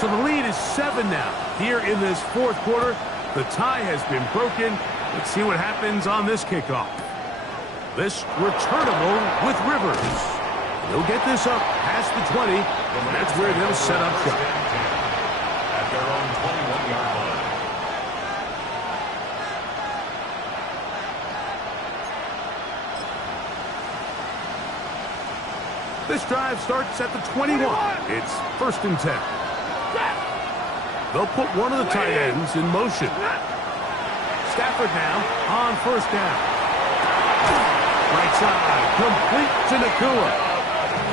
So the lead is 7 now. Here in this 4th quarter, the tie has been broken. Let's see what happens on this kickoff. This returnable with Rivers. They'll get this up past the 20, and that's where they'll set up shop. At their own 21-yard line. This drive starts at the 21. It's 1st and 10. They'll put one of the tight ends in motion. Stafford now on 1st down. Right side, complete to Nakua.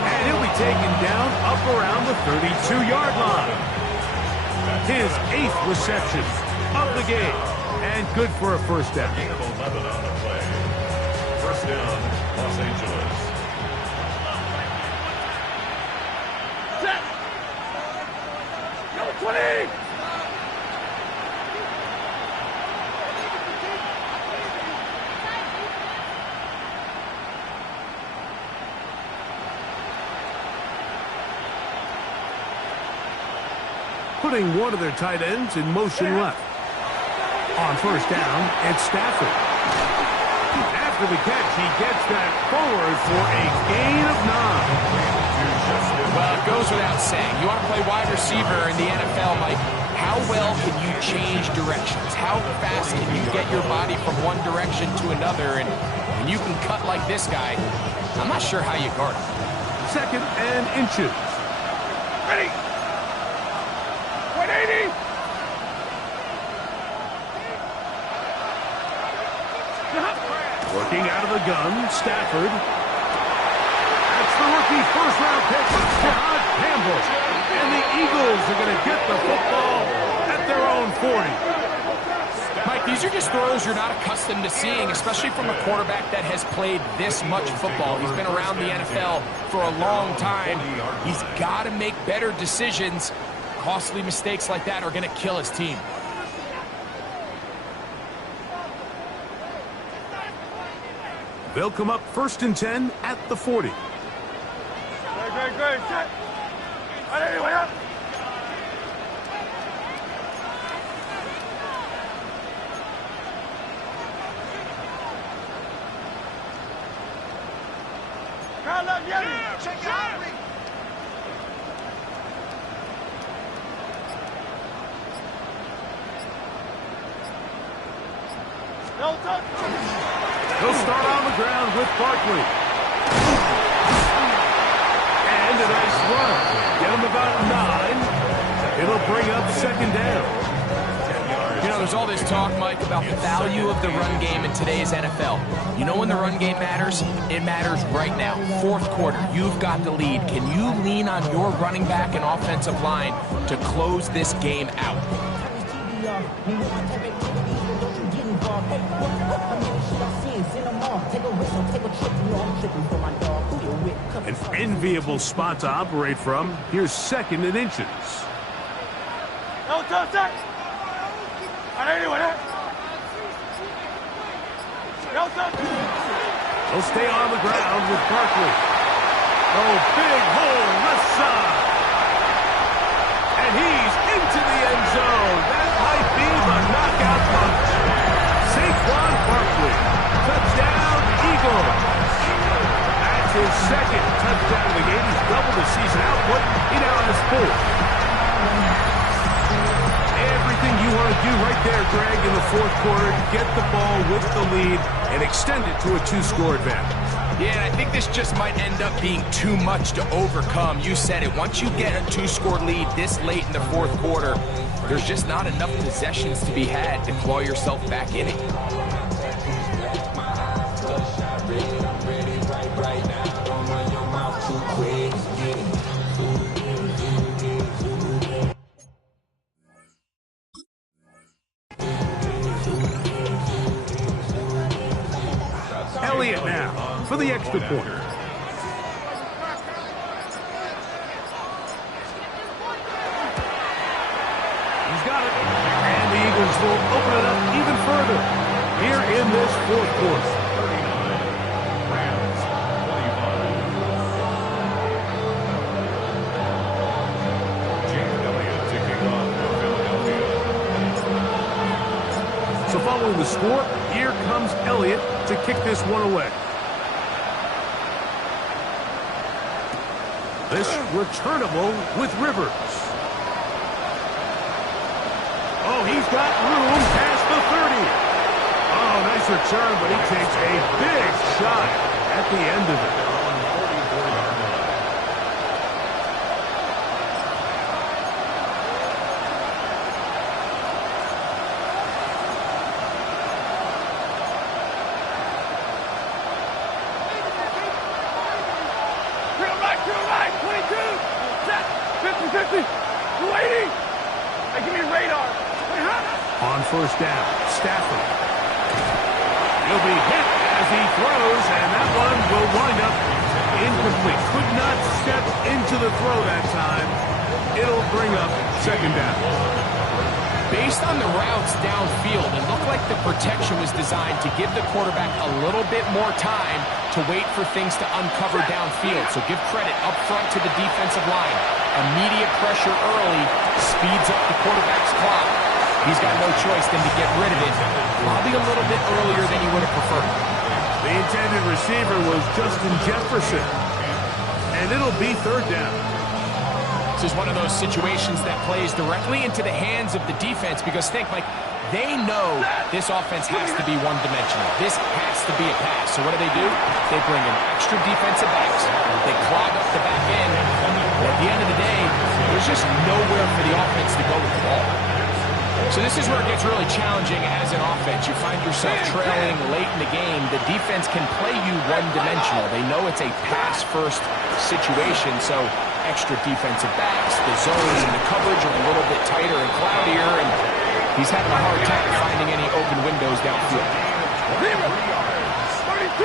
And he'll be taken down up around the 32-yard line. His 8th reception of the game. And good for a 1st down. Gain of 11 on the play. 1st down, Los Angeles. Set. Number 20. Putting one of their tight ends in motion left. On 1st down, it's Stafford. After the catch, he gets that forward for a gain of 9. Well, it goes without saying. You want to play wide receiver in the NFL, Mike. How well can you change directions? How fast can you get your body from one direction to another? And when you can cut like this guy, I'm not sure how you guard him. 2nd and inches. Ready. 180. Working out of the gun, Stafford. That's the rookie 1st-round pick, John Campbell. And the Eagles are going to get the football at their own 40. Mike, these are just throws you're not accustomed to seeing, especially from a quarterback that has played this much football. He's been around the NFL for a long time. He's got to make better decisions. Costly mistakes like that are going to kill his team. They'll come up 1st and 10 at the 40. Great. Set. Anyway, up. He'll start on the ground with Barkley. And a nice run. Get him about 9. It'll bring up second down. You know, there's all this talk, Mike, about the value of the run game in today's NFL. You know when the run game matters? It matters right now. Fourth quarter, you've got the lead. Can you lean on your running back and offensive line to close this game out? An enviable spot to operate from. Here's second and inches. He'll stay on the ground with Barkley. Oh, big hole left side. And he's into the end zone. That might be the knockout punch. Saquon Barkley. Touchdown, Eagles. That's his second touchdown of the game. He's doubled the season output. He now has 4. Everything you want to do right there, Greg, in the fourth quarter, get the ball with the lead and extend it to a 2-score advantage. Yeah, and I think this just might end up being too much to overcome. You said it. Once you get a 2-score lead this late in the fourth quarter, there's just not enough possessions to be had to claw yourself back in it. Elliott now for the extra point. He's got it. And the Eagles will open it up even further here in this fourth quarter. So following the score, here comes Elliott to kick this one away. This returnable with Rivers. Oh, he's got room past the 30. Oh, nice return, but he takes a big shot at the end of it. On first down, Stafford. He'll be hit as he throws, and that one will wind up incomplete. Could not step into the throw that time. It'll bring up second down. Based on the routes downfield, it looked like the protection was designed to give the quarterback a little bit more time to wait for things to uncover downfield. So give credit up front to the defensive line. Immediate pressure early speeds up the quarterback's clock. He's got no choice than to get rid of it, probably a little bit earlier than he would have preferred. The intended receiver was Justin Jefferson, and it'll be third down. This is one of those situations that plays directly into the hands of the defense because think, like, they know this offense has to be one-dimensional. This has to be a pass. So what do? They bring in extra defensive backs. They clog up the back end. And at the end of the day, there's just nowhere for the offense to go with the ball. So this is where it gets really challenging as an offense. You find yourself trailing late in the game. The defense can play you one-dimensional. They know it's a pass-first situation, so extra defensive backs, the zones and the coverage are a little bit tighter and cloudier, and he's having a hard time finding any open windows downfield. 32!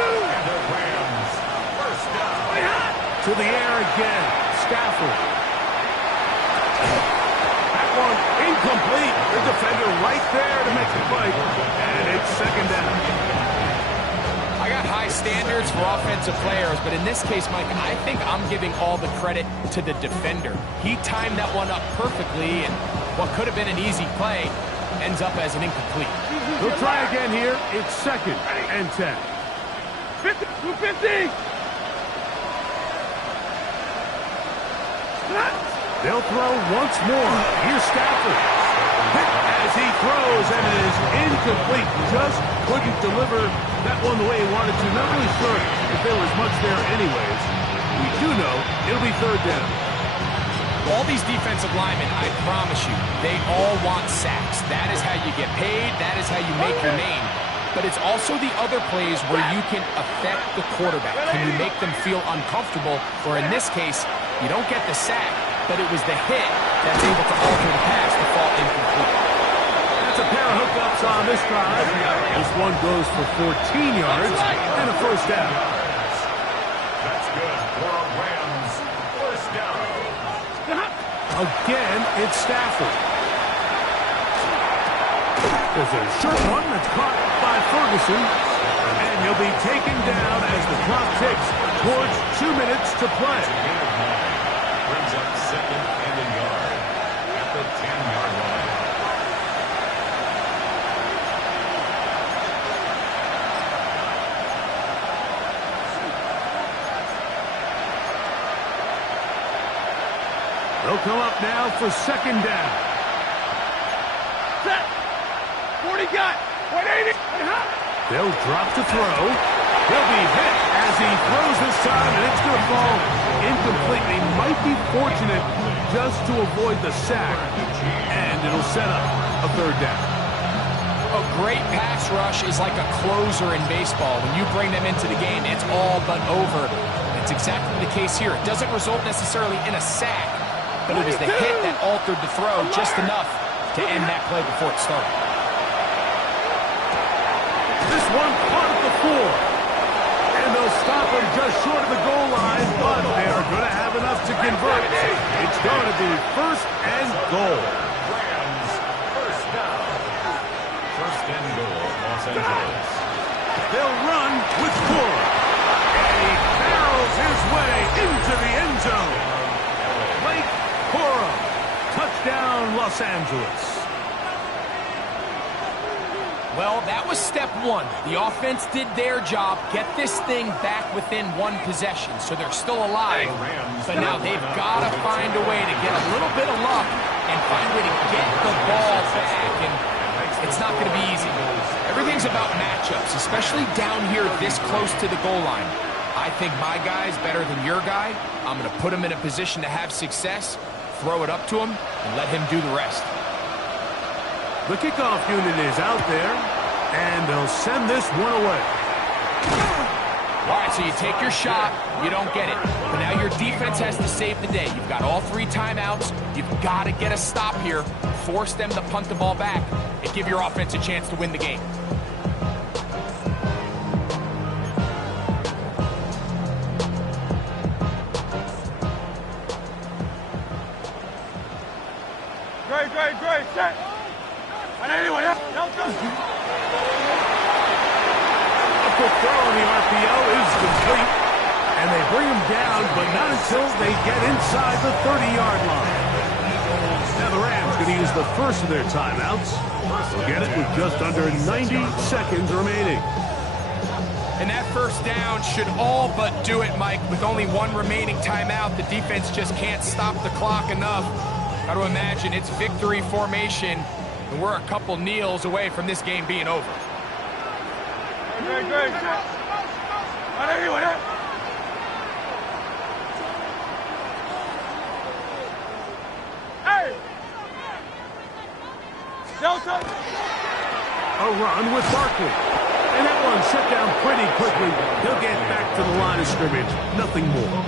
To the air again, Stafford. One incomplete. The defender right there to make the play. And it's second down. I got high standards for offensive players, but in this case, Mike, I think I'm giving all the credit to the defender. He timed that one up perfectly, and what could have been an easy play ends up as an incomplete. We'll try again here. It's second and 10. 50! They'll throw once more. Here's Stafford. Hit as he throws, and it is incomplete. Just couldn't deliver that one the way he wanted to. Not really sure if there was much there anyways. We do know it'll be third down. All these defensive linemen, I promise you, they all want sacks. That is how you get paid. That is how you make your name. But it's also the other plays where you can affect the quarterback. Can you make them feel uncomfortable? Or in this case, you don't get the sack, but it was the hit that's able to alter the pass to fall incomplete. That's a pair of hookups on this drive. This one goes for 14 yards and a first down. That's good for a Rams first down. Again, it's Stafford. There's a short one that's caught by Ferguson, and he'll be taken down as the clock ticks towards 2 minutes to play. Brings up second and a yard at the 10-yard line. They'll come up now for second down. Set. 40 got. 180. They'll drop to throw. He'll be hit as he throws this time, and it's going to fall incomplete. He might be fortunate just to avoid the sack, and it'll set up a third down. A great pass rush is like a closer in baseball. When you bring them into the game, it's all but over. It's exactly the case here. It doesn't result necessarily in a sack, but it was the hit that altered the throw just enough to end that play before it started. This one caught at the 4. And they'll stop him just short of the goal line, but they are going to have enough to convert. It's going to be first and goal. Rams first down. First and goal, Los Angeles. They'll run with Cora. And he barrels his way into the end zone. Blake Cora. Touchdown, Los Angeles. Well, that was step one. The offense did their job, get this thing back within one possession, so they're still alive. But now they've got to find a way to get a little bit of luck and find a way to get the ball back, and it's not going to be easy. Everything's about matchups, especially down here this close to the goal line. I think my guy's better than your guy. I'm going to put him in a position to have success, throw it up to him, and let him do the rest. The kickoff unit is out there, and they'll send this one away. All right, so you take your shot, you don't get it. But now your defense has to save the day. You've got all 3 timeouts. You've got to get a stop here, force them to punt the ball back, and give your offense a chance to win the game. Great, set. 180, A quick throw on the RPO is complete, and they bring him down, but not until they get inside the 30-yard line. Now the Rams going to use the first of their timeouts. They'll get it with just under 90 seconds remaining. And that first down should all but do it, Mike. With only 1 remaining timeout, the defense just can't stop the clock enough. Got to imagine it's victory formation, and we're a couple kneels away from this game being over. Great, set. 180, Hey! Delta! A run with Barkley. And that one set down pretty quickly. He'll get back to the line of scrimmage. Nothing more.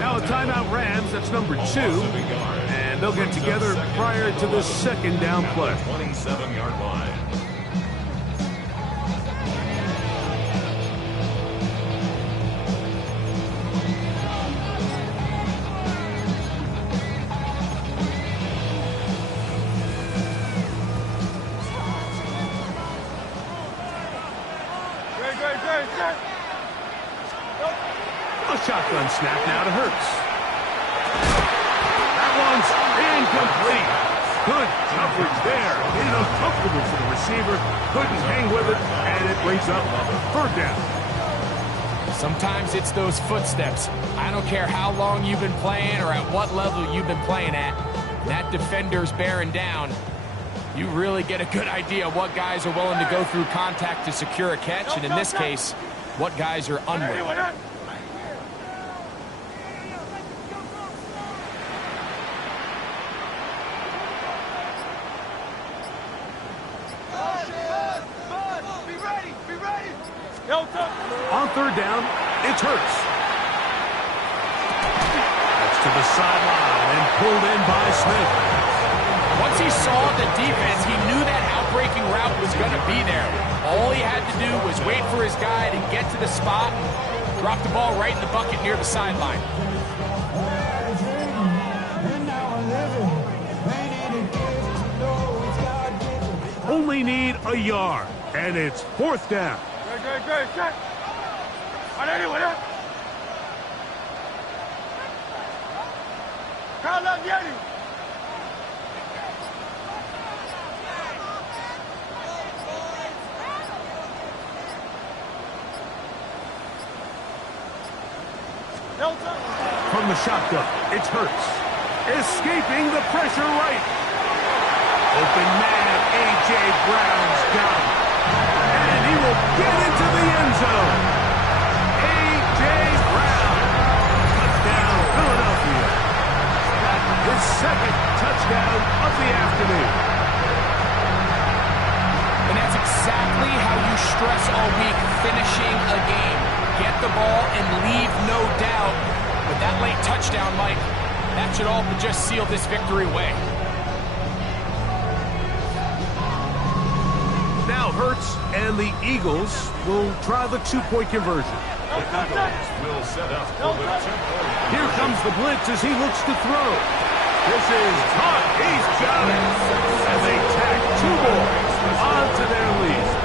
Now a timeout Rams, that's number 2. And they'll get together prior to the second down play. 27-yard line. Great, set. A shotgun snap now to Hurts. That one's incomplete. Good coverage there. Made it uncomfortable for the receiver. Couldn't hang with it, and it brings up third down. Sometimes it's those footsteps. I don't care how long you've been playing or at what level you've been playing at. That defender's bearing down. You really get a good idea of what guys are willing to go through contact to secure a catch, and in this case, what guys are unwilling. On third down, it's Hurts. That's to the sideline and pulled in by Smith. Once he saw the defense, he knew that outbreaking route was going to be there. All he had to do was wait for his guy to get to the spot and drop the ball right in the bucket near the sideline. Only need a yard, and it's fourth down. From the shotgun, it's Hurts. Escaping the pressure right. Open man, A.J. Brown's got him. And he will get into the end zone. A.J. Brown. Touchdown, Philadelphia. His second touchdown of the afternoon. And that's exactly how you stress all week, finishing a game. Get the ball and leave no doubt. With that late touchdown, Mike, that should all but just seal this victory away. Now Hurts and the Eagles will try the two-point conversion. The Eagles will set up for the 2-point. Here comes the blitz as he looks to throw. This is caught. He's got it. And they tack two more onto their lead.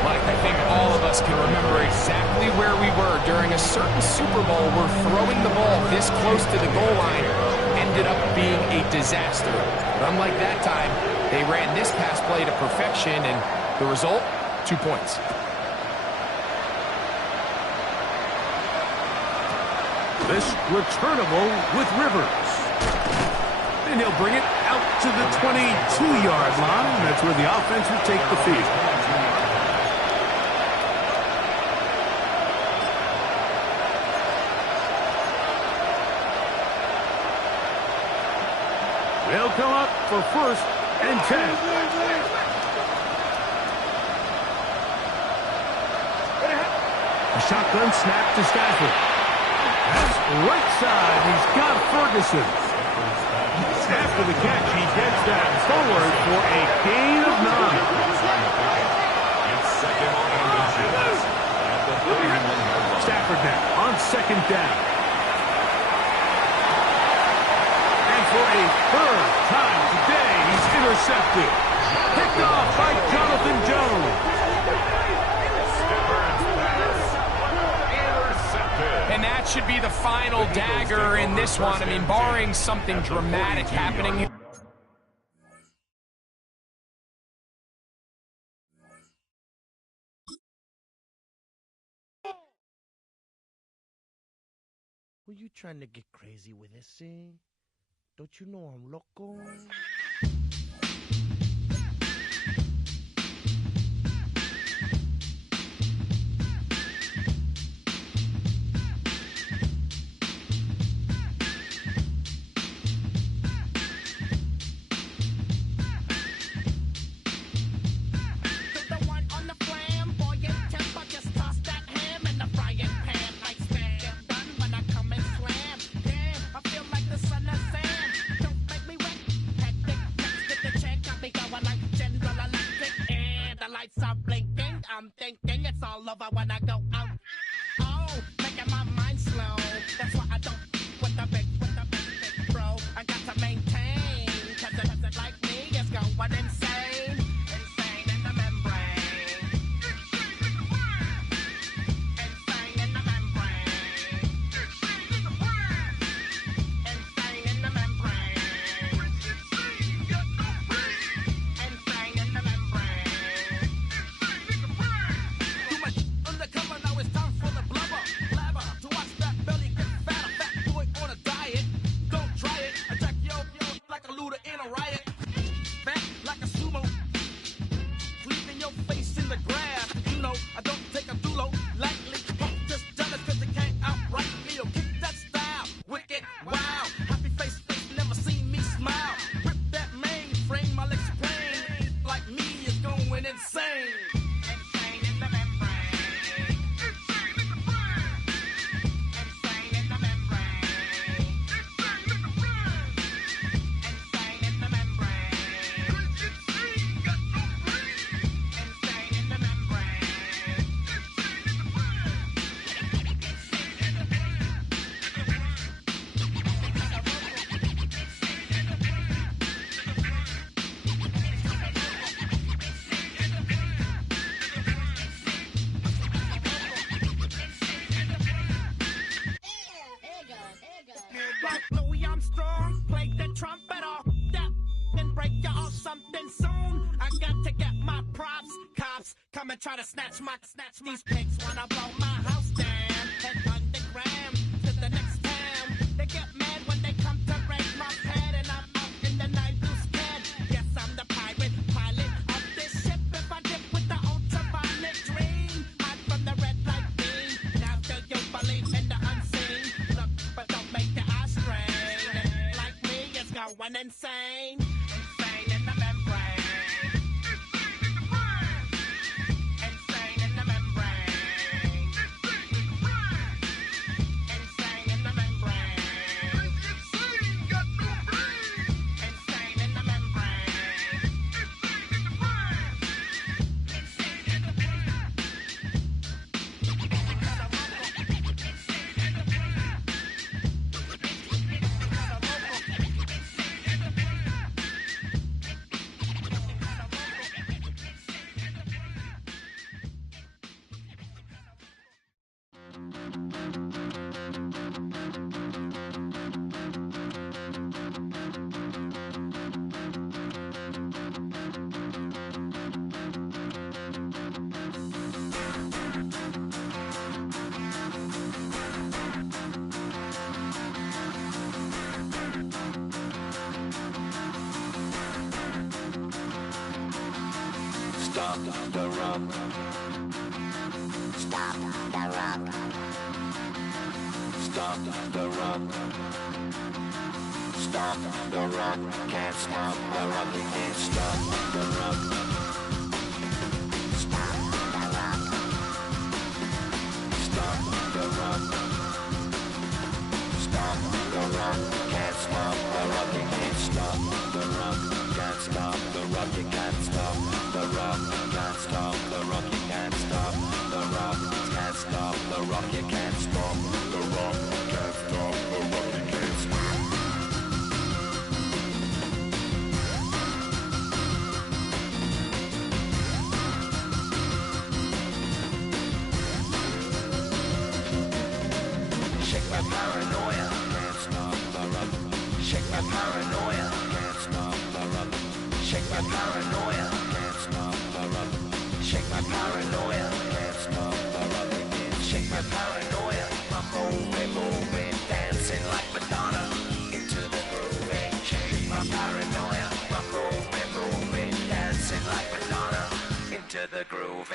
Mike, I think all of us can remember exactly where we were during a certain Super Bowl where throwing the ball this close to the goal line ended up being a disaster. But unlike that time, they ran this pass play to perfection, and the result, 2 points. This returnable with Rivers. And he'll bring it out to the 22-yard line. That's where the offense will take the field. They'll come up for first and 10. A shotgun snap to Stafford. That's right side. He's got Ferguson. After the catch, he gets that forward for a gain of 9. Stafford now on second down. For a third time today, he's intercepted. Picked off by Jonathan Jones. And that should be the final dagger in this one. I mean, barring something dramatic happening here. Were you trying to get crazy with this thing? Don't you know I'm loco? I'm thinking it's all over when I go out. Oh, making my mind slow. That's why I don't with the big bro. I got to maintain, cause it like me is going insane. Insane in the membrane. Insane in the membrane. Insane in the membrane. Insane in the membrane. Too much on the try to snatch these pigs wanna blow my house down. Head underground to the next town. They get mad when they come to raid my pad, and I'm out in the night who's scared. Yes, I'm the pirate pilot of this ship. If I dip with the ultraviolet dream, hide from the red light beam. Now do you believe in the unseen? Look, but don't make your eyes strain. Like me, it's going insane. Insane in the membrane. Insane in the membrane. Insane in the membrane. Insane in the membrane. Insane in the Stop the rock. Stop the rock. Stop the rock. Stop the rock. Can't stop the rock. You can't stop the rock. Stop the rock. Stop the rock. Stop the rock. Can't stop the rock. You can't stop the rock. Can't stop the rock. You can't stop the rock. Can't stop the rock. You can't stop the rock. Can't stop the rock. You can't stop the rock. Can't stop the rock. You can't stop. Shake my paranoia. Can't stop the rock. Shake my paranoia. Can't stop the rock. Shake my paranoia. Can't stop the rock. Shake my paranoia. Can't stop the rock. Shake my paranoia. I'm moving, dancing like Madonna into the groove. Shake my paranoia. I'm moving, dancing like Madonna into the groove.